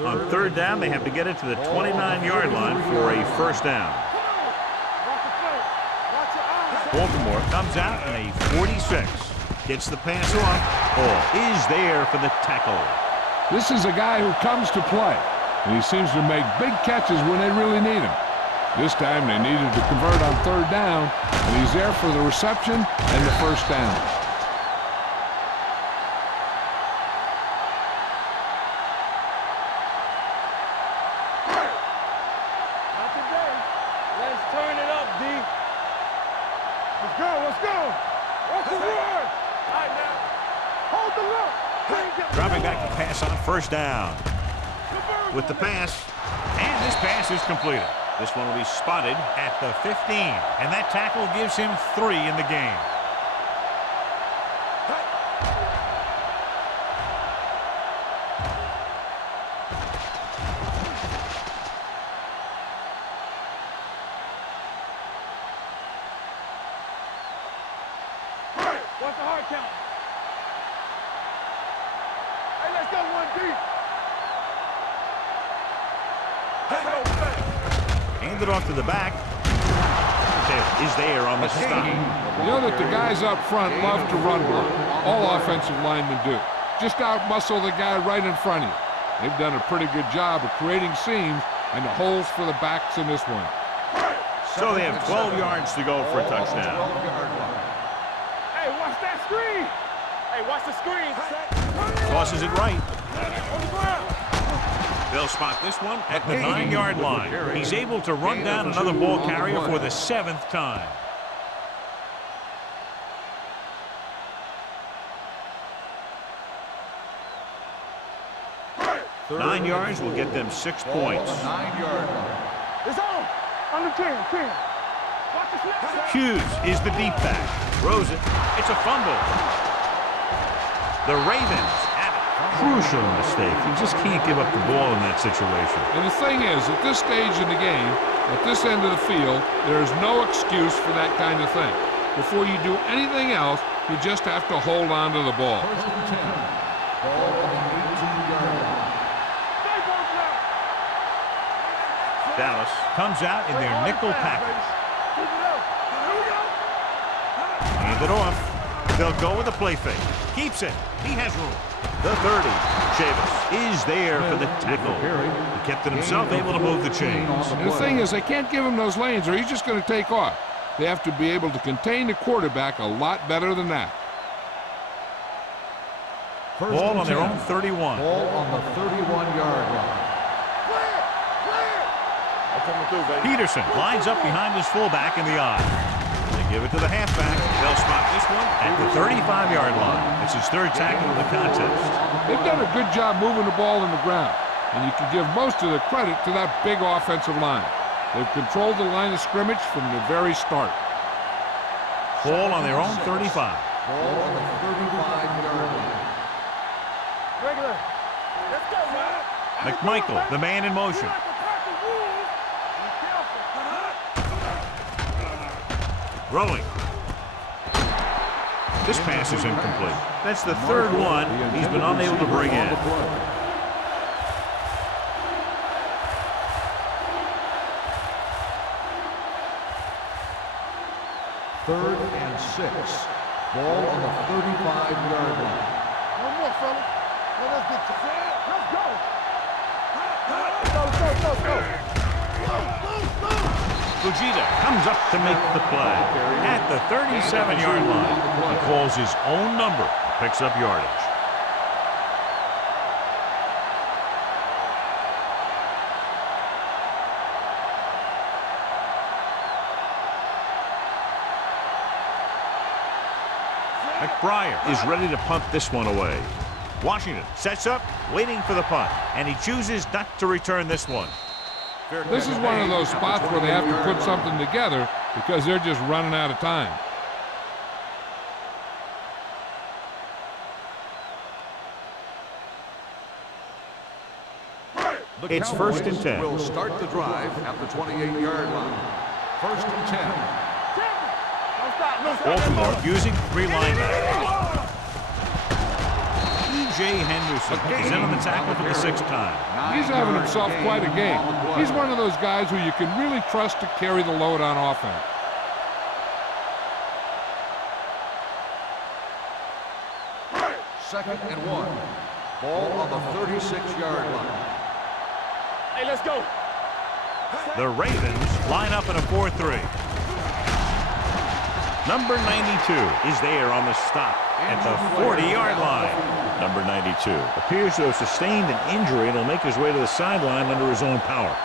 On 3rd down, they have to get it to the 29-yard line for a first down. Baltimore comes out in a 46. Gets the pass off. Ball is there for the tackle. This is a guy who comes to play, and he seems to make big catches when they really need him. This time they needed to convert on 3rd down, and he's there for the reception and the first down. Not today. Let's turn it up, D. Let's go, let's go. What's the word? All right, now. Hold the look. Dropping back to pass on 1st down. With the pass, and this pass is completed. This one will be spotted at the 15, and that tackle gives him 3 in the game. What's the hard count? Hey, let's go 1 deep. Hand it off to the back. Taylor is there on the stop. You know that the guys up front love to run block. All offensive linemen do. Just out-muscle the guy right in front of you. They've done a pretty good job of creating seams and the holes for the backs in this one. So they have 12 yards to go for a touchdown. Hey, watch that screen. Hey, watch the screen. Tosses it right. On the ground. They'll spot this one at the 9-yard line. He's able to run down another ball carrier for the 7th time. Nine yards will get them 6 points. 9-yard line. It's on. Under 10. Watch the snap. Hughes is the deep back. Throws it. It's a fumble. The Ravens have it. Crucial mistake. You just can't give up the ball in that situation. And the thing is, at this stage in the game, at this end of the field, there is no excuse for that kind of thing. Before you do anything else, you just have to hold on to the ball. 1st and 10. Ball on the 18-yard line. Stay both now. Dallas comes out in their nickel package. Keep it up. Here we go. Hand it off. They'll go with a play fake. Keeps it. He has room. The 30. Chavis is there for the tackle. He kept it himself, able to move the chains. And the thing is, they can't give him those lanes or he's just going to take off. They have to be able to contain the quarterback a lot better than that. Ball on their own 31. Ball on the 31-yard line. I'm coming through, baby. Peterson lines up behind his fullback in the eye. They give it to the halfback. They'll spot this one at the 35-yard line. It's his 3rd tackle of the contest. They've done a good job moving the ball in the ground, and you can give most of the credit to that big offensive line. They've controlled the line of scrimmage from the very start. Ball on their own 35. Ball on the 35-yard line. Regular. Let's go, man. McMichael, the man in motion. You like to crack the rules. Be careful. Rolling. This pass is incomplete. That's the 3rd one he's been unable to bring in. 3rd and 6. Ball on the 35-yard line. One more, fella. Well, let's get to Let's go. Go. Fujita comes up to make the play at the 37-yard line. He calls his own number, picks up yardage. McBriar is ready to punt this one away. Washington sets up, waiting for the punt, and he chooses not to return this one. This is one of those spots where they have to put something together because they're just running out of time. The It's Cowboys 1st and 10. will start the drive at the 28-yard line. 1st and 10. Don't stop. No stop. Baltimore using 3 linebackers. E.J. Henderson is in on the tackle for the 6th time. He's having himself quite a game. He's one of those guys who you can really trust to carry the load on offense. Second and 1. Ball on the 36-yard line. Hey, let's go. The Ravens line up in a 4-3. Number 92 is there on the stop at the 40-yard line. Number 92 appears to have sustained an injury and will make his way to the sideline under his own power.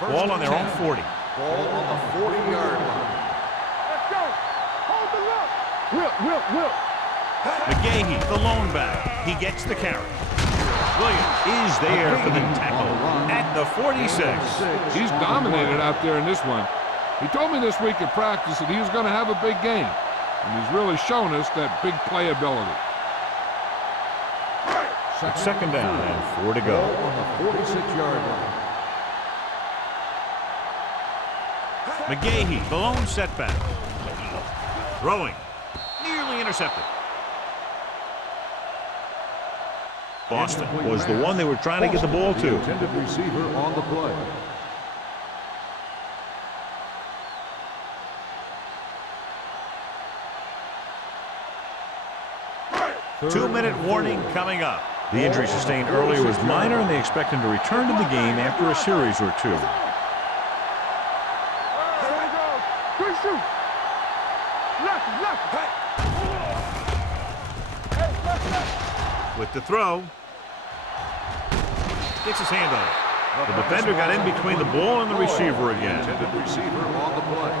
Ball on their own 40. Ball on the 40-yard line. Let's go. Hold the look. Will. McGahee, the lone back. He gets the carry. Williams is there for the tackle at the 46. He's dominated out there in this one. He told me this week at practice that he was going to have a big game, and he's really shown us that big playability. It's 2nd down and 4 to go. Ball on the 46-yard line. McGahee, the lone setback. Throwing. Nearly intercepted. Boston was the one they were trying to get the ball The to. intended receiver on the play. Two-minute warning coming up. The injury sustained earlier was minor, and they expect him to return to the game after a series or 2. Good shoot. Left. Hey, left. With the throw. Gets his hand on it. The defender got in between the ball and the receiver The again. intended receiver on the play.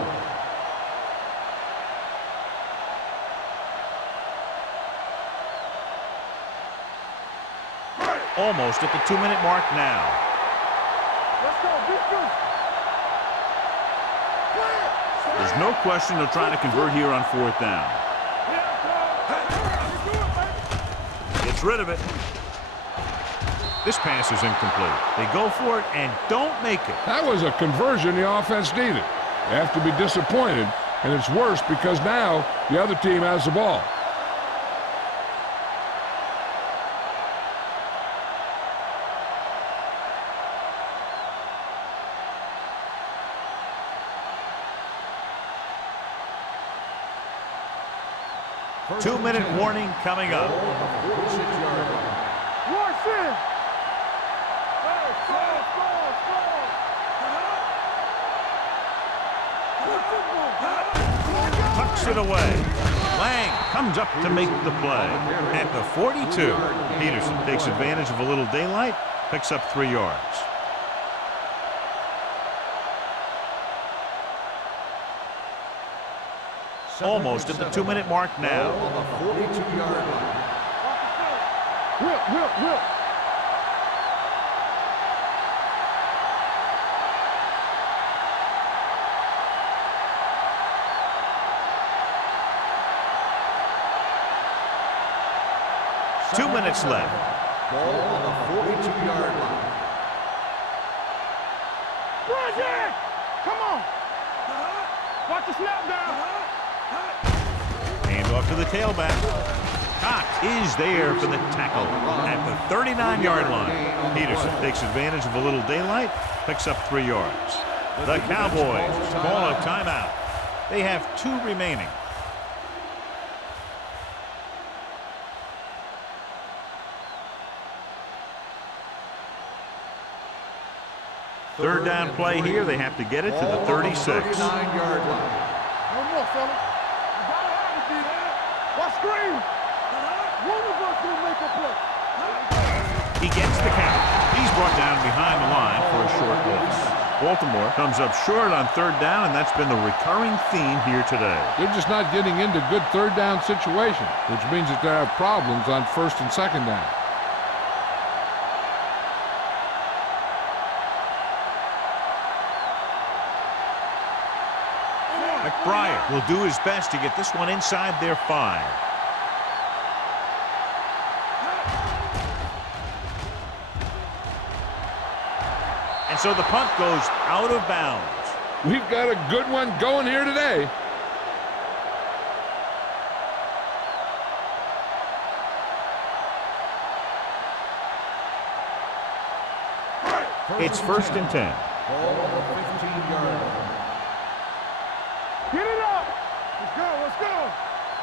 Almost at the 2-minute mark now. Let's go. Big shoot. There's no question they'll try to convert here on 4th down. Gets rid of it. This pass is incomplete. They go for it and don't make it. That was a conversion the offense needed. They have to be disappointed, and it's worse because now the other team has the ball. Two-minute warning coming up. 46-yard line. Watch in. Tucks it away. Lang comes up to make the play. At the 42, Peterson takes advantage of a little daylight, picks up 3 yards. Almost at the 2-minute mark now. Ball on the 42-yard line. Will. Two minutes left. Ball on the 42-yard line. Bridget! Come on. Watch the snap down. Hand off to the tailback. Cox is there for the tackle at the 39-yard line. Peterson takes advantage of a little daylight, picks up 3 yards. The Cowboys call a timeout. They have 2 remaining. Third down play here. They have to get it to the 36. 39-yard line. No more, fella. You gotta have it, D. Watch screen. One of us will make a play. He gets the count. He's brought down behind the line for a short loss. Baltimore comes up short on 3rd down, and that's been the recurring theme here today. They're just not getting into good 3rd down situations, which means that they have problems on 1st and 2nd down. McBride will do his best to get this one inside their 5. And so the punt goes out of bounds. We've got a good one going here today. It's 1st and 10. Ball on the 15-yard line. Get it up. Let's go. Let's go.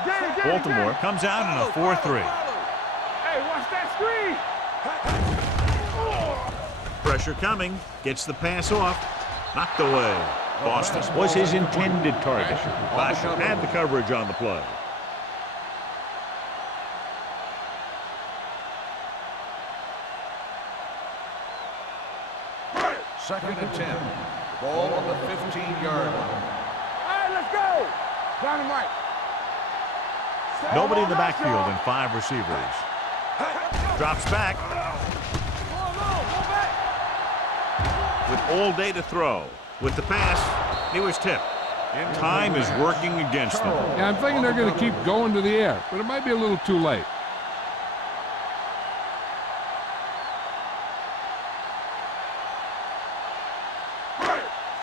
Get it, get Baltimore it. comes out in a 4-3. Hey, watch that screen. Pressure coming. Gets the pass off. Knocked away. Boston was his intended target. Boston had the coverage on the play. Second and 10. Ball on the 15-yard line. All right, let's go. Dynamite. Nobody in the backfield and 5 receivers. Drops back. With all day to throw. With the pass, he was tipped. Time is working against them. Yeah, I'm thinking they're going to keep going to the air, but it might be a little too late.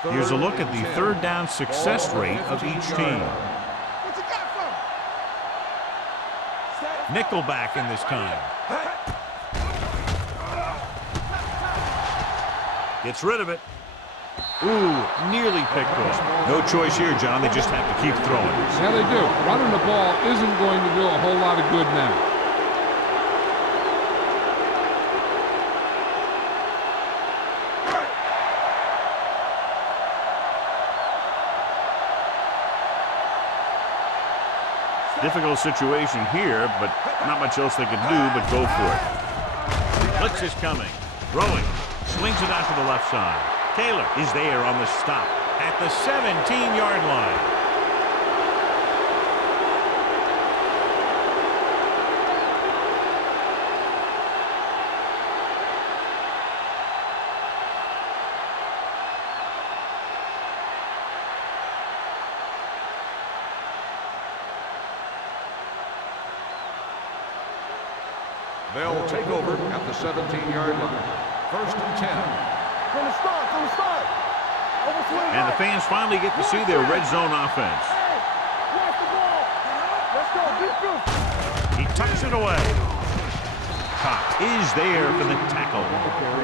Here's a look at the 3rd down success rate of each team. What you got for me? Nickelback in this time. Gets rid of it. Ooh, nearly picked off. No choice here, John. They just have to keep throwing. Yeah, they do. Running the ball isn't going to do a whole lot of good now. Difficult situation here, but not much else they can do but go for it. Blitz is coming. Throwing. Swings it out to the left side. Taylor is there on the stop at the 17-yard line. They'll take over at the 17-yard line. 1st and 10. From the start, from the start. Overswing And the right. fans finally get to see their red zone offense. Hey, watch the ball. Let's go, deep goose. He tucks it away. Cox is there for the tackle.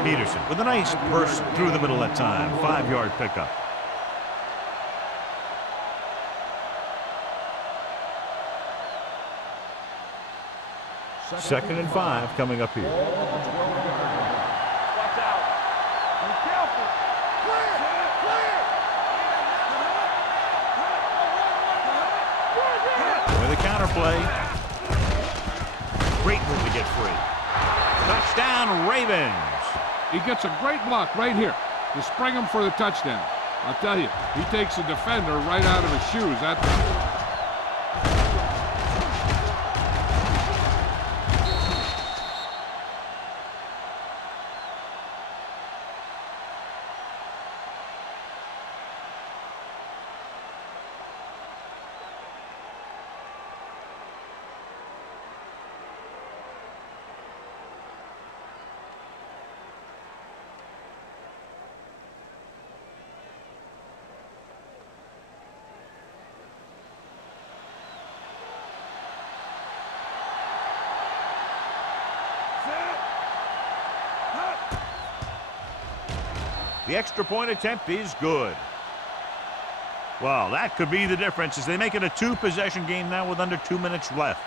Peterson with a nice burst through the middle that time. 5-yard pickup. Second and 5 coming up here. Watch out. Be careful. Clear, clear. With a counter play. Great move to get free. Touchdown, Ravens. He gets a great block right here to spring him for the touchdown. I'll tell you, he takes a defender right out of his shoes. The extra point attempt is good. Well, that could be the difference as they make it a 2-possession game now with under 2 minutes left.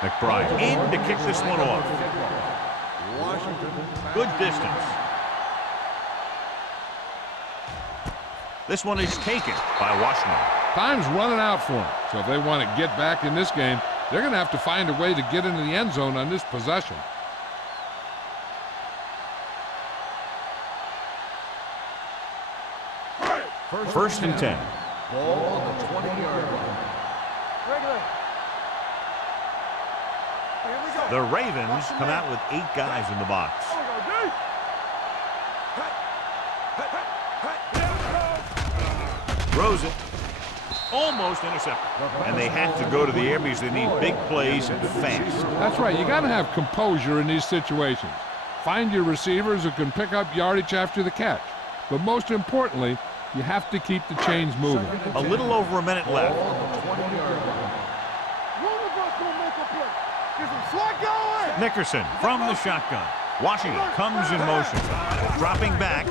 McBride in to kick this one off. Washington. Good distance. This one is taken by Washington. Time's running out for them. So if they want to get back in this game, they're going to have to find a way to get into the end zone on this possession. First and 10. Ball on the 20-yard line. Regular. Here we go. The Ravens come out with 8 guys in the box. Here we go, D. Throws it. Almost intercepted. And they have to go to the air because they need big plays and fast. That's right. You got to have composure in these situations. Find your receivers who can pick up yardage after the catch. But most importantly, you have to keep the chains moving. A little over a minute left. Ball on the 20-yard line. One of us gonna make a play. Get some slack going. Nickerson from the shotgun. Washington comes in motion. Dropping back.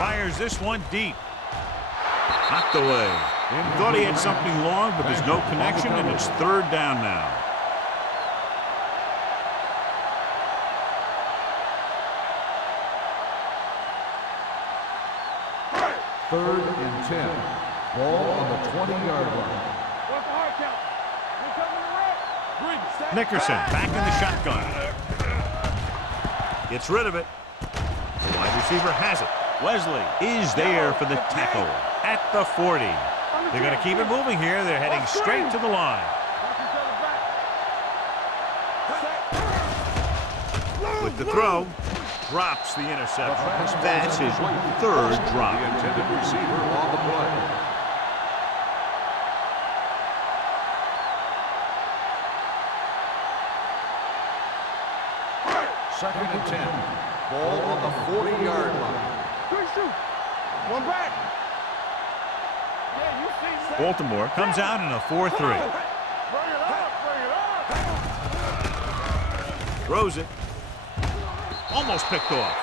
Fires this one deep. Knocked away. Thought he had something long, but there's no connection, and it's third down now. Third and 10. Ball on the 20-yard line. What's the hard count? We coming to red. Nickerson back in the shotgun. Gets rid of it. The wide receiver has it. Wesley is there for the tackle at the 40. They're going to keep it moving here. They're heading straight to the line. With the throw, drops the interception. That's his third drop. The intended receiver on the play. Second and 10. Ball on the 40-yard line. Quick shoot. One back. Yeah, you see that. Baltimore comes out in a 4-3. Bring it up, bring it up. Throws it. Almost picked off.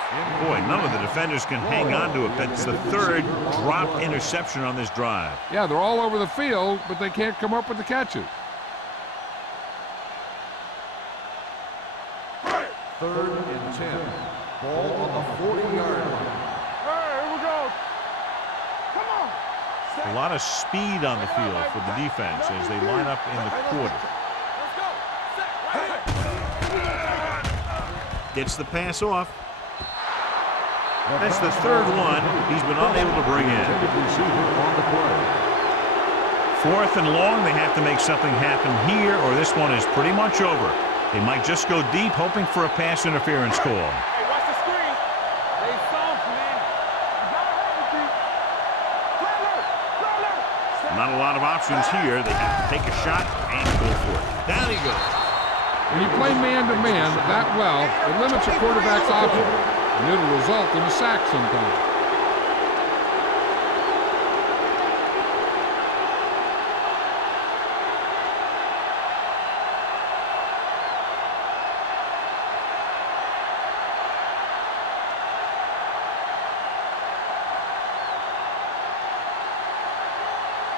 Boy, none of the defenders can hang on to it. That's the third dropped interception on this drive. Yeah, they're all over the field, but they can't come up with the catches. Third and 10. Ball on the 40-yard line. Hey, here we go. Come on. A lot of speed on the field for the defense as they line up in the quarter. Let's go. Set. Right. Gets the pass off. That's the third one he's been unable to bring in. Intended receiver on the play. Fourth and long, they have to make something happen here, or this one is pretty much over. They might just go deep, hoping for a pass interference call. Hey, watch the screen. They soft, man. You gotta have it, D. Trailer. Not a lot of options here. They have to take a shot and go for it. Down he goes. When you play man-to-man that well, it limits a quarterback's options, and it'll result in a sack sometimes.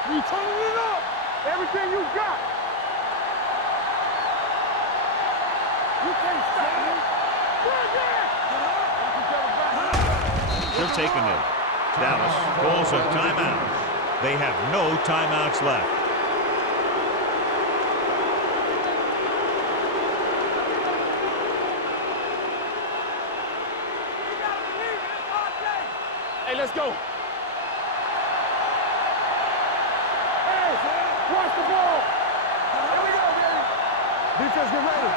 You turning it up. Everything you got. You can't stop me. Bring it. They'll take a minute. Dallas calls a timeout. They have no timeouts left. Hey, let's go. Hey, watch the ball. Here we go, baby. Defense, get ready.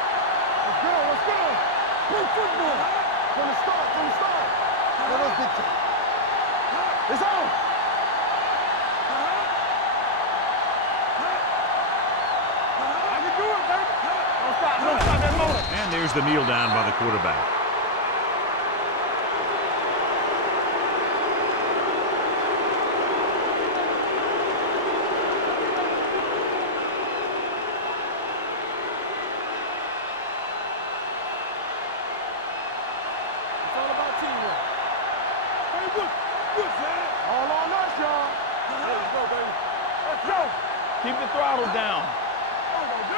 Let's go, let's go. Play football. From the start, from the start. Let us dictate. It's on. I can do it, baby. Don't stop that motor. And there's the kneel down by the quarterback. It's all about teamwork. Hey, look, man. All on us, y'all. Let's go, baby. Let's go. Keep the throttle down. Come on, D.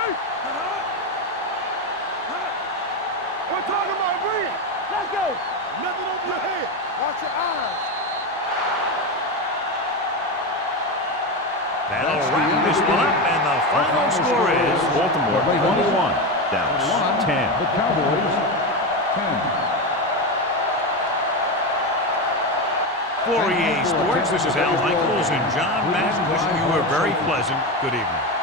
We're talking about bring it. Let's go. Nothing over your head. Watch your eyes. That'll wrap this one up, and the final score is Baltimore 21, Dallas 10. The Cowboys 10. For EA Sports, this is Al Michaels and John Madden wishing you a very pleasant good evening.